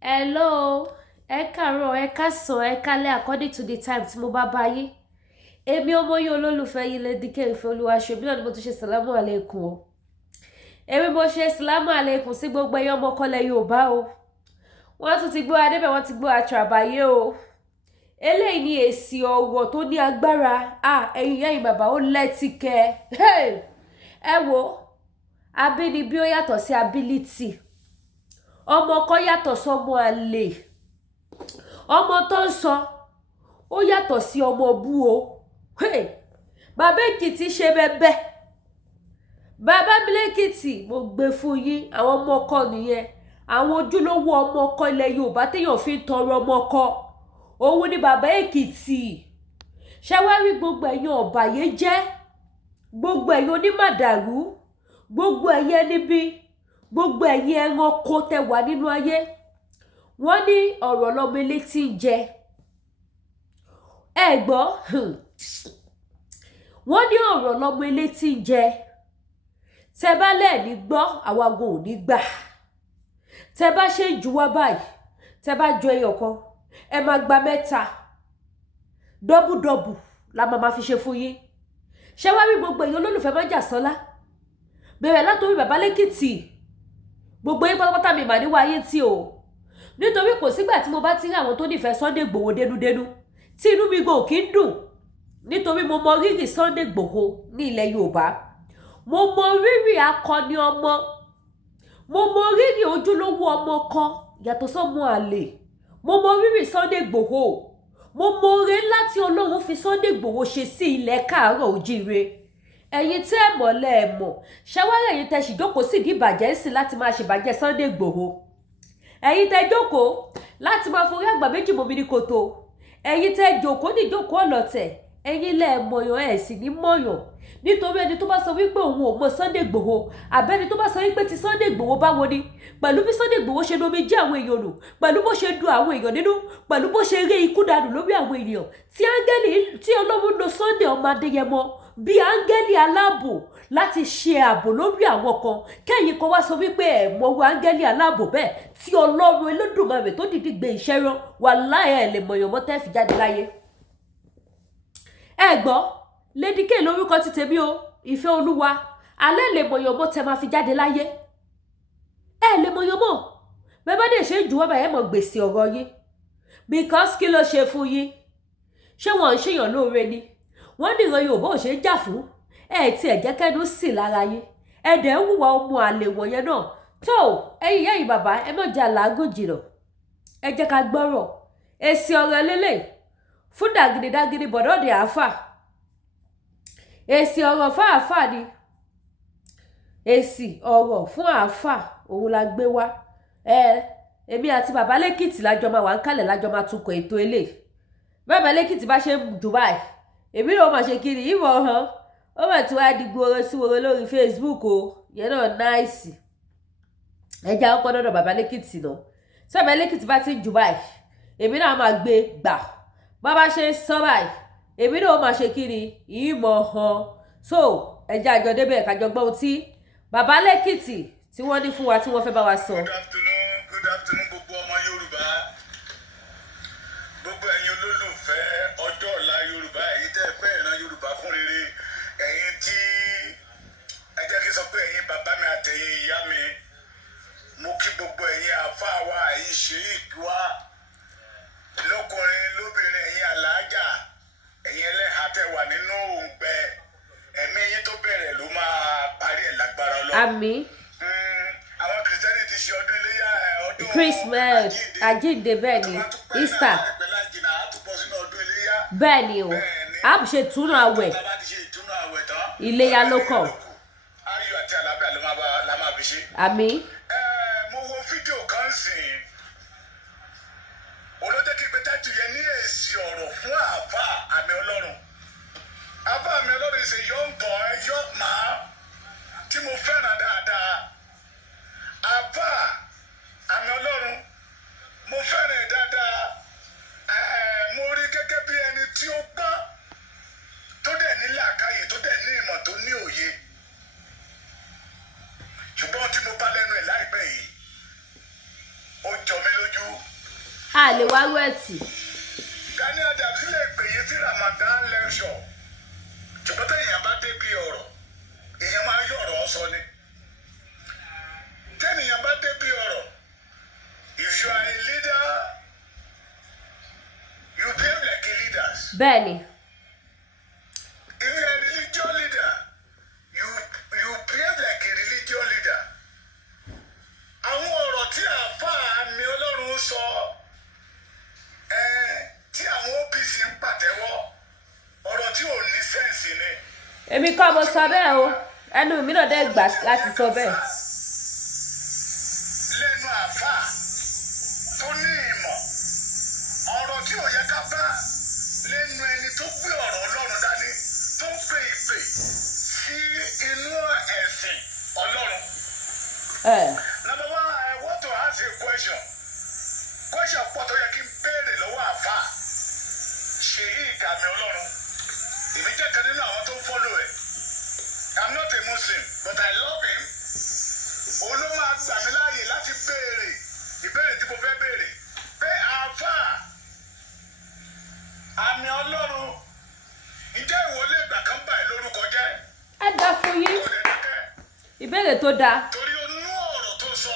Hello, ẹ káàárọ̀, ẹ káàsán, ẹ kálẹ́ according to the time tí mo bá bá yín. Èmi ọmọ yín olólùfẹ́ yín Lady K Ìfẹ́olúwaṣọ bí náà ni mo tún ṣe sàlámù àlékún o. Èmi mo ṣe sàlámù àlékún sí gbogbo ẹ̀yin ọmọ kọ́lẹ̀ Yorùbá o. Wọ́n tún ti gbọ́ adébẹ̀ wọ́n ti gbọ́ àtàbàyé o. Eléyìí ni èsì ọ̀rọ̀ tó ní agbára. Ẹ̀yin ìyá yìí bàbá ó lẹ́tìkẹ́. Ẹ wo, abínibí ó yàtọ̀ sí ability. Ọmọ ọkọ yàtọ̀ sọ́mọ àlè. Ọmọ tó ń sọ ó yàtọ̀ sí ọmọ bú o. Bàbá Èkìtì ṣe bẹbẹ. Bàbá Bílẹ̀kìtì mo gbé fún yín àwọn ọmọ ọkọ nìyẹn. Àwọn ojúlówó ọmọ ọkọ ilẹ̀ Yorùbá téèyàn fi ń tọrọ ọmọ ọkọ. Òun ni bàbá Èkìtì. Ṣé wá rí gbogbo ẹ̀yin ọ̀bàyéjẹ́? Gbogbo ẹ̀yin onímàdàrú? Gbogbo ẹ̀yin níbí? Gbogbo ẹ̀yin ẹranko tẹ́ wà nínú ayé? Wọ́n ní ọ̀rọ̀ lọ́mọ elétí ń jẹ. Ẹ gbọ́? Wọ́n ní ọ̀rọ̀ lọ́mọ elétí ń jẹ. Tẹ́ bá lẹ́ẹ̀ni gbọ́, àwa gan ò ní gbà. Tẹ́ bá ṣe ń ju wá báyìí, tẹ́ bá ju ẹyọ kan, ẹ máa gba mẹ́ta. Dọ́bùdọ́bù la máa fi ṣe fún yín. Ṣé wá rí gbogbo ẹ̀yin olólùfẹ́ Májàsọ́lá? Bẹ̀rẹ̀ látòrí bàbá lẹ́kìtì. Gbogbo yín pátápátá mi mà níwá ayé tí o. Nítorí kò sígbà tí mo bá ti rí àwọn tó nífẹ̀ẹ́ Sunday Igboho dénúdénú tí inú mi gan kì í dùn. Nítorí mo mọ rírì Sunday Igboho ní ilẹ̀ Yorùbá. Mo mọ rírì akọni ọmọ. Mo mọ rírì ojúlówó ọmọ kan yàtọ̀ sọ́mọ àlè. Mo mọ rírì Sunday Igboho. Mo mọ oore ńlá tí Ọlọ́run fi Sunday Igboho ṣe sí ilẹ̀ káàárọ̀ ojíire. Ẹ̀yin tẹ́ ẹ mọ̀ lẹ́ ẹ mọ̀. Ṣàwárẹ̀ ẹ̀yin tẹ́ sì jókòó sí ìdí ìbàjẹ́ sí láti máa ṣèbàjẹ́ Sunday Igboho. Ẹ̀yin tẹ́ jókòó láti máa forí àgbà méjì mọ́mí ní kòtò. Ẹ̀yin tẹ́ jókòó ní jókòó ọlọ́tẹ̀. Ẹ̀yin lẹ́ ẹ mọ̀yàn ẹ̀ sì ní mọ̀yàn. Nítorí ẹni tó bá sọ wípé òun ò mọ Sunday Igboho, àbẹ́ni tó bá sọ wípé ti Sunday Igboho báwo ni, pẹ̀lú bí Sunday Igboho ṣe lomi jẹ́ àwọn èèyàn nù, pẹ̀lú bó ṣe dùn àwọn èèyàn nínú, pẹ̀lú bó ṣe rí ikú dànù lórí àwọn ènìyàn, tí áńgẹ́lì tí Ọlọ́run lo Sunday ọmọ Adéyẹmọ bí áńgẹ́lì aláàbò láti ṣe ààbò lórí àwọn kan, kẹ́yìn kan wá sọ wípé ẹ̀ mọ̀wọ́ áńgẹ́lì aláàbò bẹ́ẹ̀ tí Ọlọ́run Olódùmarè tó dìdí gbé iṣẹ́ rán wàláhì ẹ̀ lè mọ̀yàn mọ́ tẹ́ fi jáde láyé. Ẹ gbọ́, Lady K lórúkọ ti tèmi o, ìfẹ́ olúwa, alẹ́ lè mọ̀yàn mọ́ tẹ́ máa fi jáde láyé. Ẹ lè mọ̀yàn mọ́, bẹ́ẹ̀ bá dẹ̀ ṣe ń juwọ́ báyẹn mọ̀ gbèsè ọ̀rọ̀ yín. Because kí ló ṣe fún yín? Ṣé wọ́n ń ṣèyàn lóore ni? Wọ́n ní ìran Yorùbá ò ṣe é jà fún. Ẹ ti ẹ̀ jẹ́ kẹ́nu sì lára yín. Ẹ dẹ̀ ń hùwà ọmọ àlè wọ̀nyẹn náà. Tó ẹ̀yin ìyá yìí bàbá ẹ má jà làágùn jìnnà. Ẹ jẹ́ ká gbọ́rọ̀. Èsì ọ̀rọ̀ lélẹ̀ fún dàgìdìdàgìdì bọ̀dọ̀dẹ̀ àáfà. Èsì ọ̀rọ̀ fún àáfà ni. Èsì ọ̀rọ̀ fún àáfà òun la gbé wá. Èmi àti bàbá lẹ́kìtì lájọ máa wà ń kálẹ̀ lájọ máa tukọ̀ ètò eléyìí. Bàbá lẹ́kìtì bá ṣe ń Dubai. Èmi ló máa ṣe kiri ìwọ̀ hàn. Ó mà tí wàá di gbòòrò sí wòrò lórí Facebook o. Yẹn náà náìsì. Ẹ jẹ́ àwọn kọ́dọ̀dọ̀ bàbá lẹ́kìtì náà. Tí bàbá lẹ́kìtì bá ti ń Dubai, èmi náà máa gbé gbà. Bàbá ṣe ń sọ báyìí. Èmi náà máa ṣe kiri ìmọ̀ hàn. So ẹ jẹ́ àjọ débẹ̀ kájọ gbọ́ ohun tí bàbá lẹ́kìtì tí wọ́n ní fún wa tí wọ́n fẹ́ bá wa sọ. Good afternoon gbogbo ọmọ Yorùbá. Gbogbo ẹ̀yin olólùfẹ́ ọjọ́ ọ̀la Yorùbá, ẹ̀yin tẹ́ fẹ́ ìran Yorùbá fún rere, ẹ̀yin tí ẹ jẹ́ kí n sọ pé ẹ̀yin bàbá mi àtẹ̀yin ìyá mi, mo kí gbogbo ẹ̀yin àfáà wa, ẹ̀yin sheik wa, lọ́kùnrin lóbìnrin, ẹ̀yin àlàájà, ẹ̀yin ẹlẹ́hà tẹ́ wà nínú òǹgbẹ, ẹ̀mí yín tó bẹ̀rẹ̀ ló máa parí ẹ̀ lágbára Ọlọ́run. Àmín. Àwọn kìrìsìtẹ́nì ti ṣe ọdún iléyá ọdún Christmas àjíǹde bẹ́ẹ̀ ni Easter bẹ́ẹ̀ ni o a ṣe túnú àwẹ̀ iléyá ló kàn. Ayọ̀ àti àlàáfíà la máa fi ṣe. Àmín. Mo wo fídíò kan sìn olóde kí pé tájú yẹn ní èsì ọ̀rọ̀ fún Afa Amiolohun. Afa Amiolohun is a young boy, young man tí mo fẹ́ràn dáadáa. Afa Amiolohun mo fẹ́ràn ẹ̀ dáadáa. Mo rí gẹ́gẹ́ bí ẹni tí ó gbọ́n tó dẹ̀ ní làákàyè tó dẹ̀ ní ìmọ̀ tó ní òye. Ṣùgbọ́n tí mo bá lẹ́nu ẹ̀ láì lè wá rúẹ̀tì. Gani Adams lè pè yín sí Ramadan lecture ṣùgbọ́n tẹ̀yìn bá débi ọ̀rọ̀ èèyàn máa yọ ọ̀rọ̀ sọ ni tẹ̀yìn bá débi ọ̀rọ̀ if you are a leader you behave like a leader. Bẹ́ẹ̀ni. If you are a religious leader you behave like a religious leader. Àwọn ọ̀rọ̀ tí Afa Amiolohun sọ tí àwọn OPC ń pàtẹ́wọ́ ọ̀rọ̀ tí ò ní sẹ́ǹsì ni. Èmi kọ́ mo sọ bẹ́ẹ̀ o ẹnu mi náà dẹ́ gbà láti sọ bẹ́ẹ̀. Lẹ́nu àfà tó ní ìmọ̀ ọ̀rọ̀ tí ò yẹ ká bá lẹ́nu ẹni tó gbé ọ̀rọ̀ Ọlọ́run dání tó ń pè ìpè sí inú ẹ̀sìn Ọlọ́run. Number one, I want to ask a question. Question pọ̀ tó yẹ kí n béèrè lọ́wọ́ àfà Esi Amiolohun. Èmi jẹ́ kan nínú àwọn tó ń follow ẹ̀. I'm not a Muslim, but I love him. Òun ló máa gbà mí láàyè láti béèrè ìbéèrè tí mo fẹ́ béèrè. Pé Afa Amiolohun, ǹjẹ́ ìwọ lè gbà kán báyìí lórúkọ jẹ́? Ẹ dá fún yín. Ìbéèrè tó dáa. Torí onú ọ̀rọ̀ tó sọ,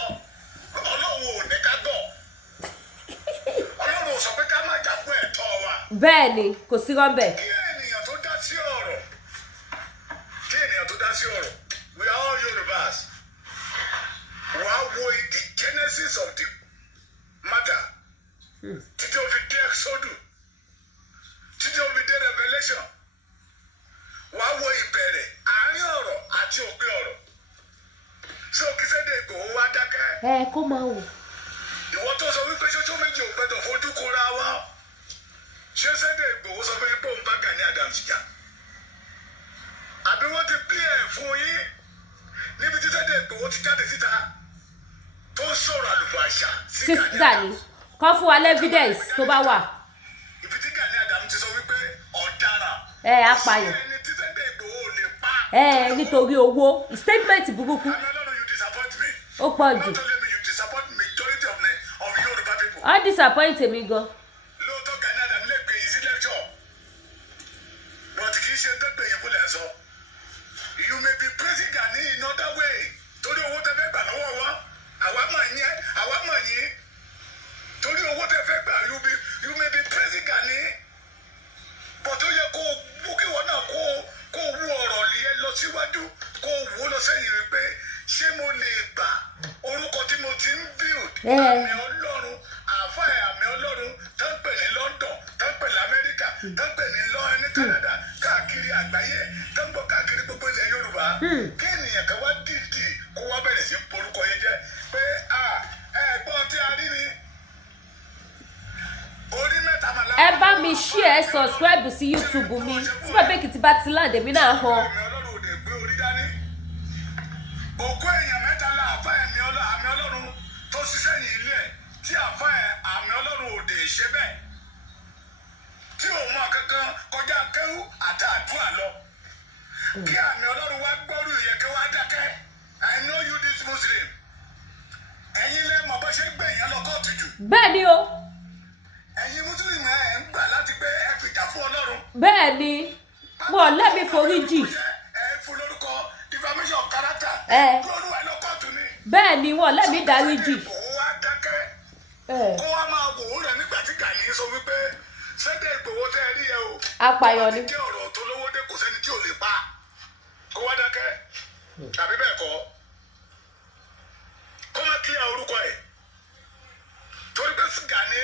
Ọlọ́run ò ní ká gbọ́. Ọlọ́run ò sọ pé ká má jà fún ẹ̀tọ́ wa. Bẹ́ẹ̀ni, kò sí rọ́bẹ̀. Kí ènìyàn tó dá sí ọ̀rọ̀, we are all Yorùbás. Wàá wo the genesis of the matter. Títí ó fi dé Exodus, títí ó fi dé Revelation. Wàá wo ìbẹ̀rẹ̀, àárín ọ̀rọ̀ àti òpin ọ̀rọ̀. Ṣé o kì í Sunday Igboho wá dákẹ́? Kó máa wò. Ìwọ tó sọ wípé ṣoṣo méjì ò gbọdọ̀ fojú kóra wá. Ṣé Sunday Igboho sọ fún yín pé òun bá Gani Adams jà? Àbí wọ́n ti pín ẹ̀ fún yín níbi tí Sunday Igboho ti jáde síta tó ń sọ̀rọ̀ àlùfàǹṣà sí Gani. Kọ́ fún wa evidence tó bá wà. Ibi tí Gani Adams ti sọ wípé ọ̀daràn. Apààyàn. Ẹni tí Sunday Igboho lè pa. Nítorí owó statement burúkú. Amiolohun, you disappoint me. Ó pọ̀ jù. Not only me, you disappoint majority of Yoruba people. Ó disappoint mi gan. Lóòótọ́ Gani Adams lè pè yín sí lecture but kì í ṣe tó pè yín fún lẹ́sọ̀. You may be praising Gani in other way torí owó tẹ fẹ́ gbà lọ́wọ́ wọn àwa mọ̀ yín torí owó tẹ fẹ́ gbà you may be praising Gani but ó yẹ kó mú kí wọn náà kó wú ọ̀rọ̀ yẹn lọ síwájú kó wú lọ sẹ́yìn wípé ṣé mo lè gbà orúkọ tí mo ti ń build Amiolohun Afa Amiolohun tó ń pè ní London tó ń pè ní Amẹ́ríkà tó ń pè ní ní Canada káàkiri àgbáyé tó ń bọ̀ káàkiri gbogbo ilẹ̀ Yorùbá kí ènìyàn kan wá dìdì kó wá bẹ̀rẹ̀ sí porúkọ yẹn jẹ́ pé ẹ̀gbọ́n tí a rí ni orí mẹ́ta màlá. Ẹ bá mi share subscribe sí YouTube mi tí bàbá Èkìtì bá ti láǹdè mí náà hàn. Amiolohun ò dé gbé orí dání òkú èèyàn mẹ́ta la Afa Amiolohun tó ṣiṣẹ́ yìí ilé tí Afa Amiolohun ò dé ṣe bẹ́ẹ̀ tí ò mọ kankan kọjá kéwú àti àdúrà lọ kí Amiolohun wá gbọ́rù yẹ kí wá dákẹ́ I know you this Muslim ẹ̀yin lẹ́ mọ̀ bá ṣe gbé èèyàn lọ kóòtù jù. Bẹ́ẹ̀ ni o. Ẹ̀yin Muslim ẹ̀ ń gbà láti gbé ẹ fìjà fún Ọlọ́run. Bẹ́ẹ̀ ni wọn lẹ́mi forí jì. Ẹ fún lórúkọ defamation of character. Lórúkọ ẹ lọ kóòtù ni. Bẹ́ẹ̀ ni wọn lẹ́mi darí jì. Òun wá dákẹ́. Kó wá máa wò ó rẹ̀ nígbà tí Gani sọ wípé Sunday Igboho tẹ́ ẹ rí ẹ o. Apààyàn ni. Kí ọ̀rọ̀ tó lówó dé kò sẹ́ni tí ò lè pa. Kó wá dákẹ́. Àbí bẹ́ẹ̀ kọ́. Kó má kílíà orúkọ ẹ̀. Torí pé Gani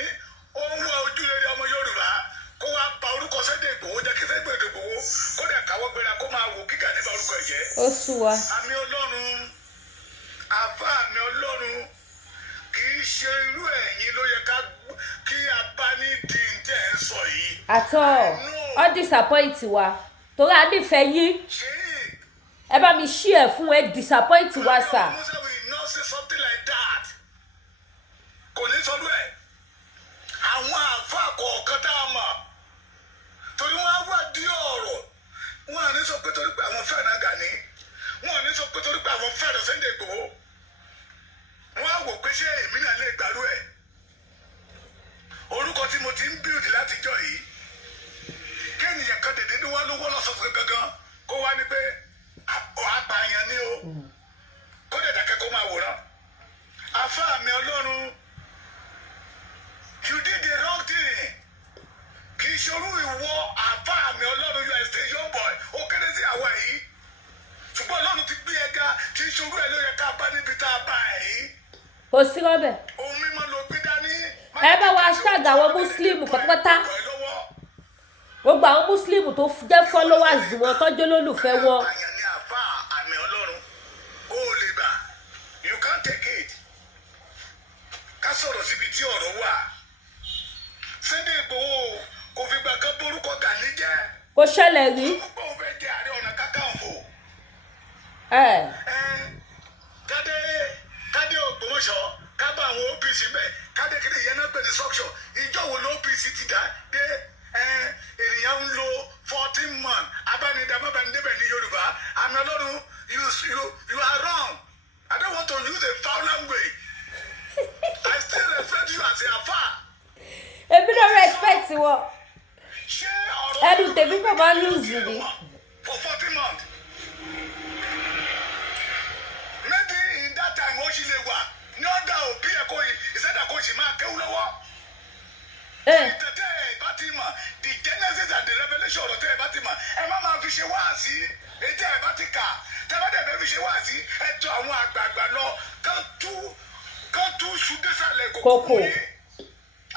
ó ń wá ojú rere ọmọ Yorùbá kó wá ba orúkọ Sunday Igboho jẹ́ kí Sunday Igboho kó dẹ̀ káwọ́ gbéra kó máa wò kí Gani ba orúkọ ẹ̀ jẹ́. Ó sú wa. Amiolohun Afa Amiolohun kì í ṣe irú ẹ̀yin ló yẹ kí a bá ní di tẹ̀ ń sọ yìí. Àtọ́ ó disappoint wa torí a nífẹ̀ẹ́ yín. Ẹ bá mi share fún ẹ disappoint wa sà. Kò ní sọdún ẹ̀ àwọn àfa kọ̀ọ̀kan tá a mọ̀ torí wọ́n á wá dí ọ̀rọ̀ wọ́n á ní sọ pé torí pé àwọn fẹ́ràn Gani wọ́n á ní sọ pé torí pé àwọn fẹ́ràn Sunday Igboho wọ́n á wò pé ṣé èmi náà lè gbàrú ẹ̀ ṣorú ìwọ Afa Amiolohun you are still young boy ó kéré sí àwa yìí ṣùgbọ́n Ọlọ́run ti gbé ẹga kí ṣorú ẹ̀ ló yẹ ká bá níbi tá a bá ẹ̀ yìí. kò sí rọ́bẹ̀. ohun mímọ́ ló gbé dání. ẹ bá wa hashtag àwọn muslim pátápátá gbogbo àwọn muslim tó jẹ́ followers wọn tọ́jú olólùfẹ́ wọn. àyàn ní Afa Amiolohun ó lè gbà you can't take it. ká sọ̀rọ̀ síbi tí ọ̀rọ̀ wà. Sunday Igboho kò fi gbà kan borúkọ Gani jẹ́. kò ṣẹlẹ̀ rí. ó fẹ́ jẹ́ Ààrẹ Ọ̀nà Kakanfò. kádé Ògbómọ̀ṣọ́ ká bá àwọn OPC bẹ̀ kádé kiri ìyẹn náà pè ní structure ìjọ wo ló OPC ti dá dé ènìyàn ń lo 14 months abánidàmọ́bánidébẹ̀ ní Yorùbá Amiolohun you are wrong. I don't want to use a foul language. I still respect you as a Afa. èmi náà respect wọn. ẹnu tèmi kò máa ń lùzì ni. For 40 months. Maybe in that time ó ṣì lè wà ní ọ̀dà òbí ẹ̀ kò ìṣẹ̀dá kò sì máa kéwú lọ́wọ́. Ìtẹ̀tẹ̀ ẹ̀ bá ti mọ̀ the Genesis and the Revelation ọ̀rọ̀ tẹ̀ ẹ̀ bá ti mọ̀ ẹ má máa fi ṣe wáàsí ètò ẹ̀ bá ti kà tẹ̀ bá dẹ̀ fẹ́ fi ṣe wáàsí ẹ̀ tọ́ àwọn àgbààgbà lọ kán tú ṣùdẹ́sàlẹ̀ kòkó yìí.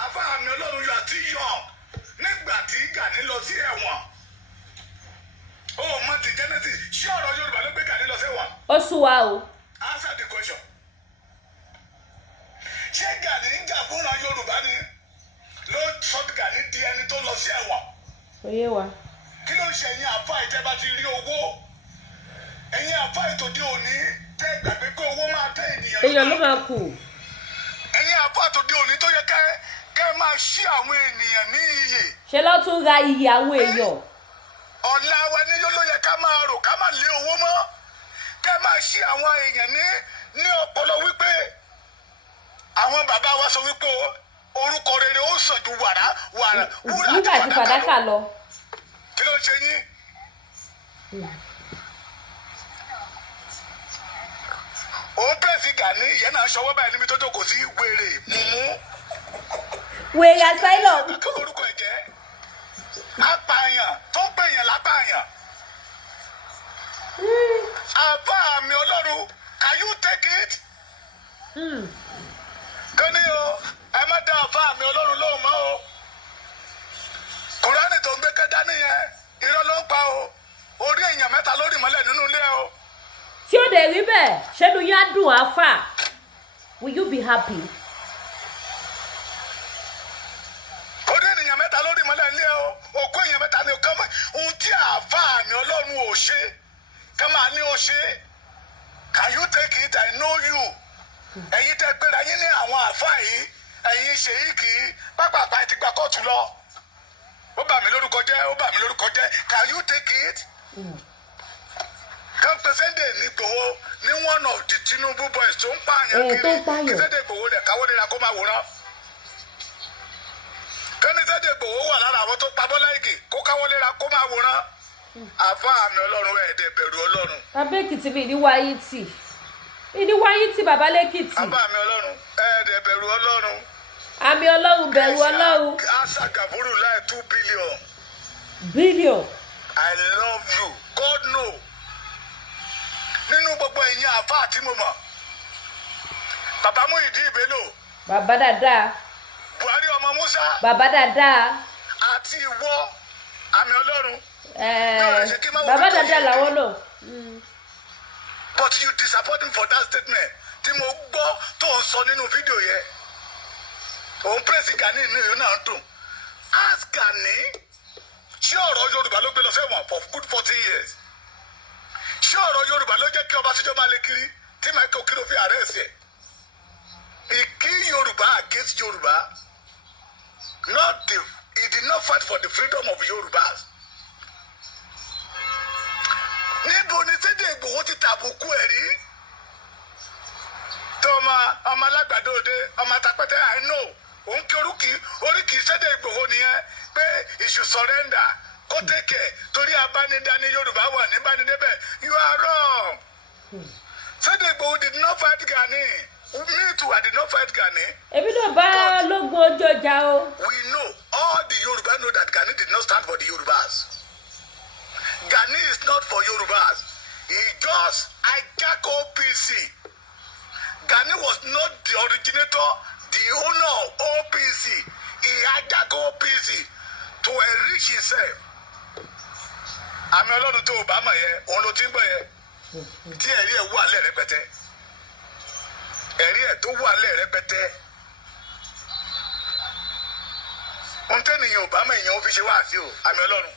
Afa Amiolohun yóò àti yọ nígbà tí Gani lọ sí ẹ̀wọ̀n. Ó mọ ti Genesis ṣé ọ̀rọ̀ Yorùbá ló gbé Gani lọ sẹ́wọ̀n? ó sún wa o. Answer the question. Ṣé Gani ń jà fúnra Yorùbá ni ló sọ Gani di ẹni tó lọ sí ẹ̀wọ̀n? ó yé wa. Kí ló ń ṣe ẹ̀yin Afa ìtẹ́ bá ti rí owó? Ẹ̀yin Afa ìtòdí òní tẹ́ gbàgbé pé owó máa tẹ́ èèyàn ló máa kù. ẹ̀yin Afa ìtòdí òní tó yẹ kẹ́ máa ṣí àwọn ènìyàn ní iyè. ṣe ló tún ra iye àwọn èèyàn. ọ̀la wa ni ló yẹ ká máa rò ká máa lé owó mọ́ kẹ́ máa ṣí àwọn èèyàn ní ọpọlọ wípé àwọn bàbá wa sọ wípé orúkọ rere ó sàn ju wúrà àti fàdákà lọ. kí ló ń ṣe yín? òun pèsè Gani ìyẹn náà ṣọwọ́ báyìí níbi tó jókòó sí wèrè mùmú. wèrè asylum. orúkọ ẹ̀ jẹ́ apààyàn tó ń pèèyàn lápààyàn. Afa Amiolohun can you take it? kí ni o ẹ má dá Afa Amiolohun lóhùn mọ́ o. Kùránì tó ń gbé kẹ́dá nìyẹn irọ́ ló ń pa o orí èèyàn mẹ́ta lórí mọ́lẹ̀ nínú ilé o. tí ó dẹ̀ rí bẹ́ẹ̀ ṣẹ́nu yín á dùn Afa will you be happy? orí ènìyàn mẹ́ta lórí mọ́lẹ̀ ilé o òkú èèyàn mẹ́ta ni o kọ́ mọ́ ohun tí Afa Amiolohun ò ṣe ká máa ní o ṣe can you take it? I know you. ẹ̀yin tẹ́ gbéra yín ní àwọn Afa yìí ẹ̀yin ṣèyí kì í pápápá ti gba kóòtù lọ ó bà mí lórúkọ jẹ́ can you take it? kan pe Sunday Igboho ní one of the Tinubu boys tó ń pààyàn kiri kí Sunday Igboho rẹ̀ káwọ́ lera kó máa wòran kẹ́ni Sunday Igboho wà lára àwọn tó pa Bọ́lá Ìgè kó káwọ́ lera kó máa wòran. Afa Amiolohun ẹ̀ẹ́dẹ̀ bẹ̀rù Ọlọ́run. abẹ́kìtì mi ní wáyé tì bàbá lẹ́kìtì. Afa Amiolohun ẹ̀ẹ́dẹ̀ bẹ̀rù Ọlọ́run. Amiolohun bẹ̀rù Ọlọ́run. Asa Gaburu láì 2 billion. Billion. I love you. God know. Nínú gbogbo ẹ̀yin Afa àti mo mọ̀. Bàbá Muyideen Bello. Bàbá dáadáa. Buhari ọmọ Musa. Bàbá dáadáa. Àti ìwọ Amiolohun. Bàbá dáadáa làwọn náà. But you disappoint me for that statement tí mo gbọ́ tó ń sọ nínú fídíò yẹn. Òun pèsè Gani inú ìlú náà dùn. Ask Gani ṣé ọ̀rọ̀ Yorùbá ló gbé lọ sẹ́wọ̀n for good 40 years? Ṣé ọ̀rọ̀ Yorùbá ló jẹ́ kí Ọbásanjọ́ máa lé kiri tí Michael Okiro fi arrest ẹ̀? He kill Yorùbá against Yorùbá. He did not fight for the freedom of Yorùbás. Níbo ni Sunday Igboho ti tàbùkù ẹ̀ rí? Tó ọmọ alágbàdo òde ọmọ atapẹ́tẹ́ I know òun kí oríkì Sunday Igboho nìyẹn pé he should surrender kó tẹ̀kẹ̀ torí abánidání Yorùbá wà ní bánidébẹ̀ you are wrong. Sunday Igboho did not fight Gani. Me too, I did not fight Gani. Èmi náà bá lógun ojú ọjà o. We know all the Yoruba know that Gani did not stand for the Yorubas. Gani is not for Yorubas. He just hijacked OPC. Gani was not the originator, the owner of OPC. He hijacked OPC to enrich himself. Amiolohun tó Obama yẹn, òun ló ti ń gbọ́ yẹn. Tí ẹ̀rí ẹ̀ wà lẹ́ rẹpẹtẹ. Ẹ̀rí ẹ̀ tó wà lẹ́ rẹpẹtẹ. Ohun tẹ́nìyàn Obama èèyàn ó fi ṣe wá sí o, Amiolohun.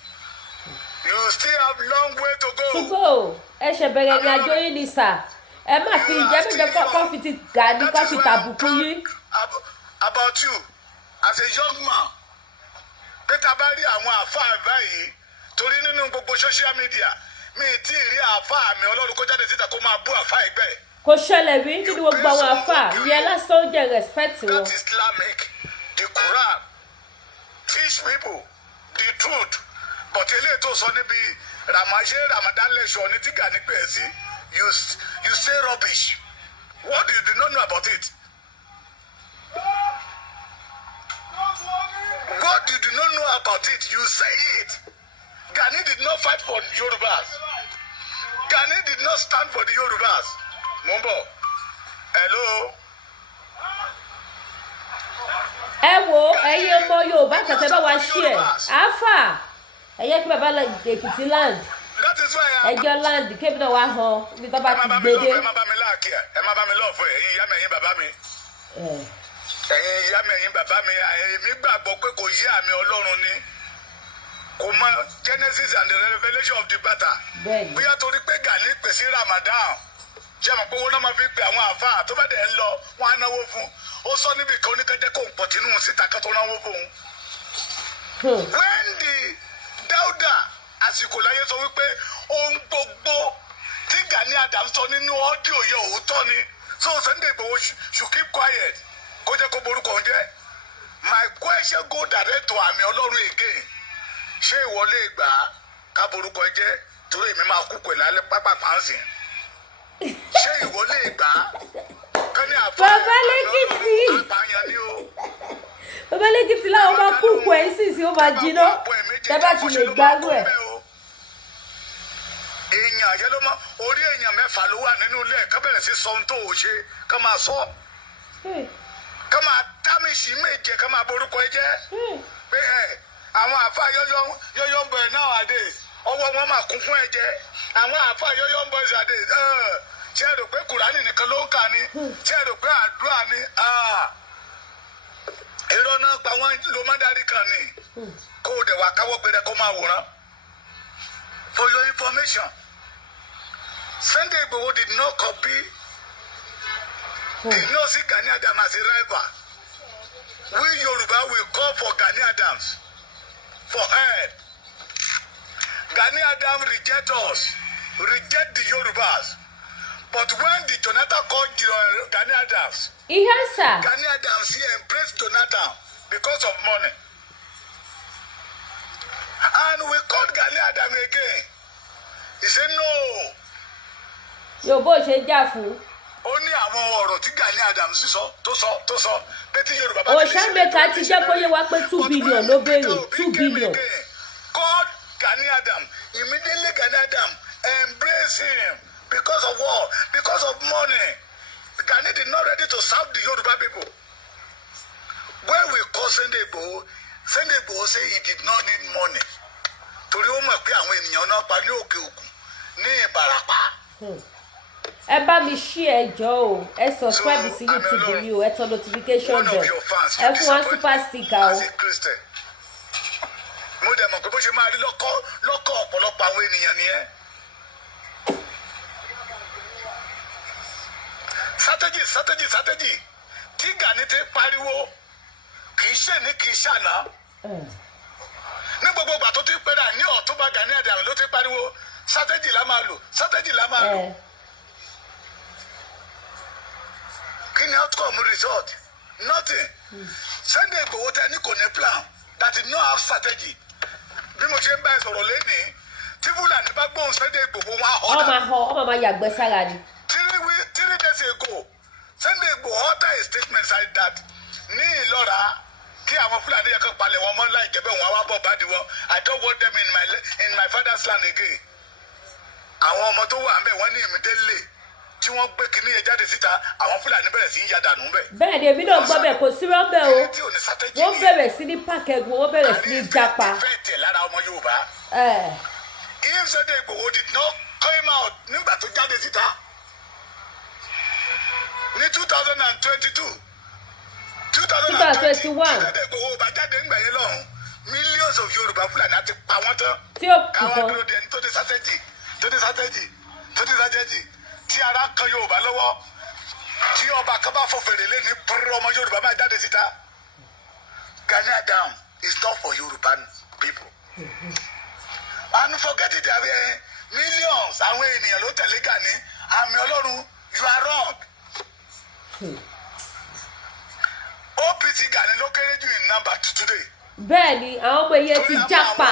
You still have long way to go. To go. Ẹ ṣe bẹ̀rẹ̀ ní àjò yín ni sà. Ẹ má fi ìjẹ́bẹ̀jẹ̀ kọ́ fi ti Gani kọ́ fi tàbùkù yín. About you as a young man. Pété bá rí àwọn àáfàá báyìí torí nínú gbogbo social media mi tí ì rí àáfàá Amiolohun kó jáde síta kó máa bú àáfàá ẹgbẹ́. Kò ṣẹlẹ̀ rí nínú gbogbo àwọn àáfàá ìyẹn lásán ó jẹ́ respect wọn. That Islamic, the Quran teach people the truth. But eléyìí tó sọ níbi Ramadan lecture ní tí Gani pè é sí you say rubbish. What you do not know about it? What you do not know about it, you say it. Gani did not fight for the Yorubas. Gani did not stand for the Yorubas. Mumbo, hello. Ẹ wo ẹ̀yin ọmọ Yorùbá tẹ̀tẹ̀ bá wa ṣí ẹ̀ Afa ẹ yẹ kí bàbá Èkìtì land ẹjọ́ land kébì náà wá hàn ní tọ́ bá ti gbédé. Ẹ má bá mi láàkì ẹ má bá mi lọ́ọ̀fù ẹ̀yin ìyá mi ẹ̀yin bàbá mi. Ẹ̀yin ìyá mi ẹ̀yin bàbá mi èmi gbàgbọ́ pé kò yé àmì Ọlọ́run ni kò mọ Genesis and the revelation of the matter. Bóyá torí pé Gani pè sí Ramadan ṣé àmọ́ pé owó náà máa fi pe àwọn àáfàá tó bá dẹ̀ ń lọ wọ́n á náwó fún ó sọ níbi kan oníkẹ́jẹ́ kó ń pọ̀ tínú síta kan tó náwó fún un. When the Dáúdà àsìkò láyé sọ wípé ohun gbogbo tí Gani Adams sọ nínú ọ́díò yẹ òótọ́ ni so Sunday Igboho should keep quiet kó jẹ́ kó borúkọ ń jẹ́. My question go direct to Amiolohun again. Ṣé ìwọlé ìgbà ká borúkọ jẹ́ torí èmi máa kú pẹ̀lú alẹ́ pápá pàǹsìn? Ṣé ìwọlé ìgbà kan ní àfọ Amiolohun àpàyàn ni o? Bàbá Lẹ́kìtì láwọn máa kú pọ̀ ẹ́ sì sí ó máa jiná tẹ́bá ti lè gbárù ẹ̀. Èèyàn àyẹ́ ló mọ́ orí èèyàn mẹ́fà ló wà nínú ilé ẹ̀ ká bẹ̀rẹ̀ sí sọ ohun tó ò ṣe ká máa sọ. Ká máa támìsì méje ká máa borúkọ ẹ jẹ́ pé àwọn àáfàá yọ́yọ́ ń bọ̀ ẹ̀ nowadays ọwọ́ wọn máa kún fún ẹ̀jẹ̀ àwọn àáfàá yọ́yọ́ ń bọ̀ ẹ̀ nowadays ṣé ẹ rò pé Kùránì nìkan ló ń kà ní ṣé ẹ rò pé àdúrà ni èrò náà pa wọ́n ló má darí kan ní kó o dẹ̀ wá káwọ́ gbẹdẹ kó máa wòran. For your information, Sunday Igboho did not copy, did not see Gani Adams as a rival. We Yoruba will call for Gani Adams for help. Gani Adams reject us, reject the Yorubas. But when the Jonathan called Gani Adams, Gani Adams he embraced Jonathan because of money. And we called Gani Adams again. He said no. Yorùbá ṣe jà fún. Ó ní àwọn ọ̀rọ̀ tí Gani Adams tó sọ pé tí Yorùbá bá Òṣàmẹ́ka ti jẹ́ kó yé wa pé 2 billion ló béèrè 2 billion. Called Gani Adams. Immediately Gani Adams embraced him. Because of what? Because of money. Gani did not ready to serve the Yoruba people. When we call Sunday Igboho say he did not need money. Torí ó mọ̀ pé àwọn ènìyàn náà pa ní Òkè Ògùn ní Ìbàràpá. Ẹ bá mi ṣí ẹjọ́ o, ẹ subscribe sí YouTube mi o, ẹ tọ notification bell, ẹ fún wa super sticker o. Mo dẹ̀ mọ̀ pé bó ṣe máa rí lọ́kọ̀ ọ̀pọ̀lọpọ̀ àwọn ènìyàn nìyẹn. Strategy tí Gani ti pariwo kì í ṣe ní kì í ṣàná. Ní gbogbo ìgbà tó ti pẹ́rà ní Ọ̀túnba Gani Adams ló ti pariwo strategy la máa lò. Kí ni outcome result? Nothing. Sunday Igboho tẹ ní kò ní plan that did not have strategy. Bí mo ṣe ń bá ẹ sọ̀rọ̀ lẹ́nìí tí Fúlàní bá gbóhùn Sunday Igboho wọn á họ́ ọmọ máa yàgbẹ́ sára ni. 3 days ago, Sunday Igboho uttered a statement like that ní Ìlọ́ra kí àwọn Fúlàní yẹn kan palẹ̀ wọn mọ́ láì jẹ́ bẹ́ẹ̀ wọ́n á wá bọ̀ bá di wọn. I don't want them in my father's land again. Àwọn ọmọ tó wà ń bẹ̀ wọ́n ní ìmídélé tí wọ́n gbé kinní yẹn jáde síta àwọn Fúlàní bẹ̀rẹ̀ sí í ya dànù bẹ̀. bẹ́ẹ̀ ni èmi náà gbọ́ bẹ́ẹ̀ kò sí rọ́bẹ̀ o wọ́n bẹ̀rẹ̀ sí ní pàkẹ́gun wọ́n bẹ̀rẹ̀ sí ní jápa. ìfẹ́ tẹ̀ lára ọmọ Yorùbá. If Sunday Igboho did not come out nígbà tó jáde síta ní 2022 2021 Sunday Igboho bá jáde ńgbà yẹn lọ́hùn millions of Yorùbá Fúlàní àti pa wọ́n tán. tí ó kù káwá kan dúró de ẹni tó dé sátẹ́jì tí ara kan Yorùbá lọ́wọ́ tí ọba kan bá fọ fèrè lé ní púrọ́ ọmọ Yorùbá máa jáde síta. Gani Adam is not for Yorùbá people. And forget it, millions àwọn ènìyàn ló tẹ̀lé Gani. Amiolohun, you are wrong. OPC Gani ló kéré jù in number today. bẹ́ẹ̀ ni àwọn ọmọ iye ti jápa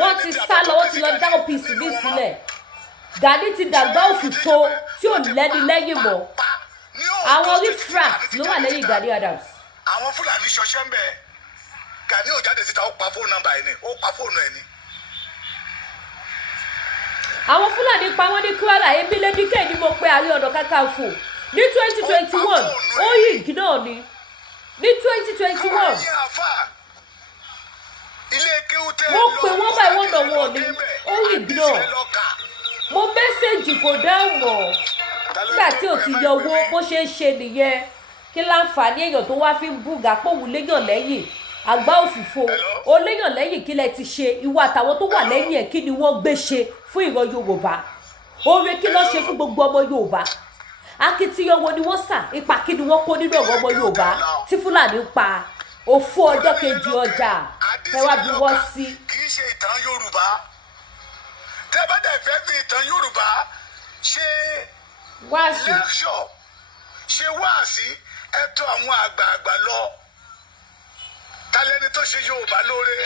wọ́n ti sá lọ wọ́n ti lọ dá OPC ní sílẹ̀ Gani ti dàgbà òfìfo tí ò lẹ́ni lẹ́yìn mọ́ àwọn refract ló wà lẹ́yìn Gani Adams. àwọn Fúlàní ṣọṣẹ́ ń bẹ̀ Gani ò jáde síta ó pa fóònù nọ́mbà ẹ̀ ni ó pa fóònù ẹ̀ ni. àwọn Fúlàní pa wọ́n ní Kwara ebi lédíkẹ́ ni mo pe Ààrẹ Ọ̀nà Kakanfò ní 2021 ó yí igi náà ni ní 2021 mo pe wọ́n báyìí wọ́n náà wọ́n ní ó yí igi náà mo mẹ́sẹ̀gì kò dáhùn mọ́ nígbà tí ò ti yọ owó bó ṣe ń ṣe nìyẹn kí láǹfààní èèyàn tó wá fi ń búga pòun léèyàn lẹ́yìn àgbá òfìfo ó léèyàn lẹ́yìn kí lẹ ti ṣe ìwọ àtàwọn tó wà lẹ́yìn ẹ̀ kí ni wọ́n gbé ṣe fún ìran Yorùbá oore kí ló ṣe fún gbogbo ọmọ Yorùbá akitiyan wo ni wọ́n sà ipa kí ni wọ́n kó nínú ọ̀rọ̀ ọmọ Yorùbá tí Fúlàní ń pa òfò ọjọ́ kejì ọjà ẹ wá bí wọ́n sí. kì í ṣe ìtàn Yorùbá tẹ́ bá dẹ̀ fẹ́ fi ìtàn Yorùbá ṣe lẹ́kṣọ̀ ṣe wáàsí ẹ̀tọ́ àwọn àgbààgbà lọ talẹ́ni tó ṣe Yorùbá lóore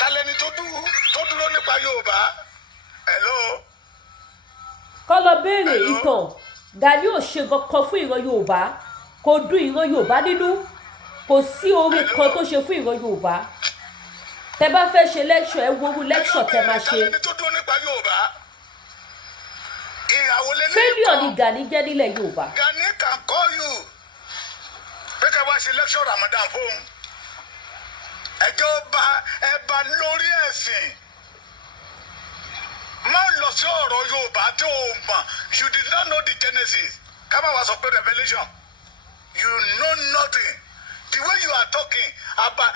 talẹ́ni tó dúró nípa Yorùbá. Hello. kọ́ lọ béèrè ìtàn Gani ò ṣe kankan fún ìran Yorùbá kò dùn ìran Yorùbá nínú kò sí orin kan tó ṣe fún ìran Yorùbá tẹ bá fẹ́ ṣe lẹ́kṣọ̀ ẹ wo orú lẹ́kṣọ̀ tẹ máa ṣe. talẹ́ni tó dúró nípa Yorùbá ìyàwó lẹ́nu failure ni Gani jẹ́ nílẹ̀ Yorùbá. Gani can call you pé ká wá ṣe lẹ́kṣọ̀ Ramadan fóun ẹjọ́ ẹ bá lórí ẹ̀sìn má lọ sí ọ̀rọ̀ Yorùbá tó o mọ̀ you did not know the Genesis ká má wá sọ pé Revelation you know nothing the way you are talking about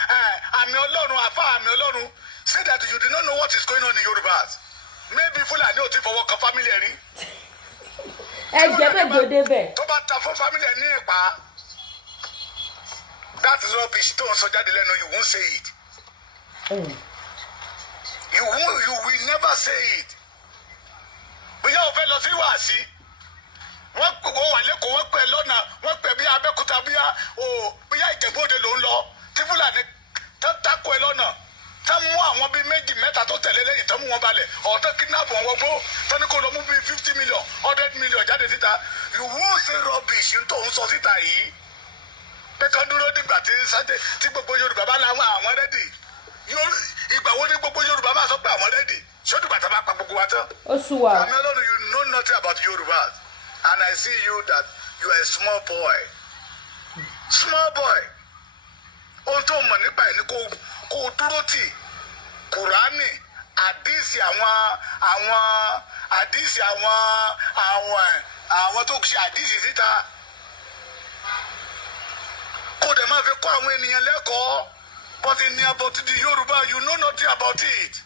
Amiolohun Afa Amiolohun say that you did not know what is going on in Yorùbá maybe Fúlàní ò ti fọwọ́ kan family ẹ̀ rí. ẹ jẹ́ mẹ́jọ débẹ̀. tó bá ta fún family ẹ̀ ní ìpa that is rubbish tó ń sọ jáde lẹ́nu you won't say it. You will never say it. bóyá o fẹ́ lọ sí wàásí wọ́n wà lẹ́kọ̀ọ́ wọ́n pẹ̀ lọ́nà wọ́n pẹ̀ bí Abẹ́òkúta bóyá Ìjẹ̀bú-Òde ló ń lọ tí Fúlàní tako ẹ lọ́nà tán mú àwọn bíi méjì mẹ́ta tó tẹ̀lé lẹ́yìn tán mú wọn balẹ̀ ọ̀tọ́ kidnap wọn wọgbó tán ní kó lọ mú bíi 50 million 100 million jáde síta you won't say rubbish tó ń sọ síta yìí pé kán dúró dìgbà tí gbogbo Yorùbá bá láwọn àwọn rẹ́dì ìgbà wo ni gbogbo Yorùbá máa sọ pé àwọn rẹ́dì ṣó dìgbà tá a bá pa gbogbo wa tán. ó sùn wà. Amiolohun, you know nothing about Yorùbá and I see you that you are a small boy ohun tó mọ̀ nípa ẹ̀ ni kó o dúró tì Kùránì àdìsí àwọn tó ṣe àdìsí síta kó dẹ̀ máa fi kọ́ àwọn ènìyàn lẹ́kọ̀ọ́ but in about the Yorùbá you know nothing about it.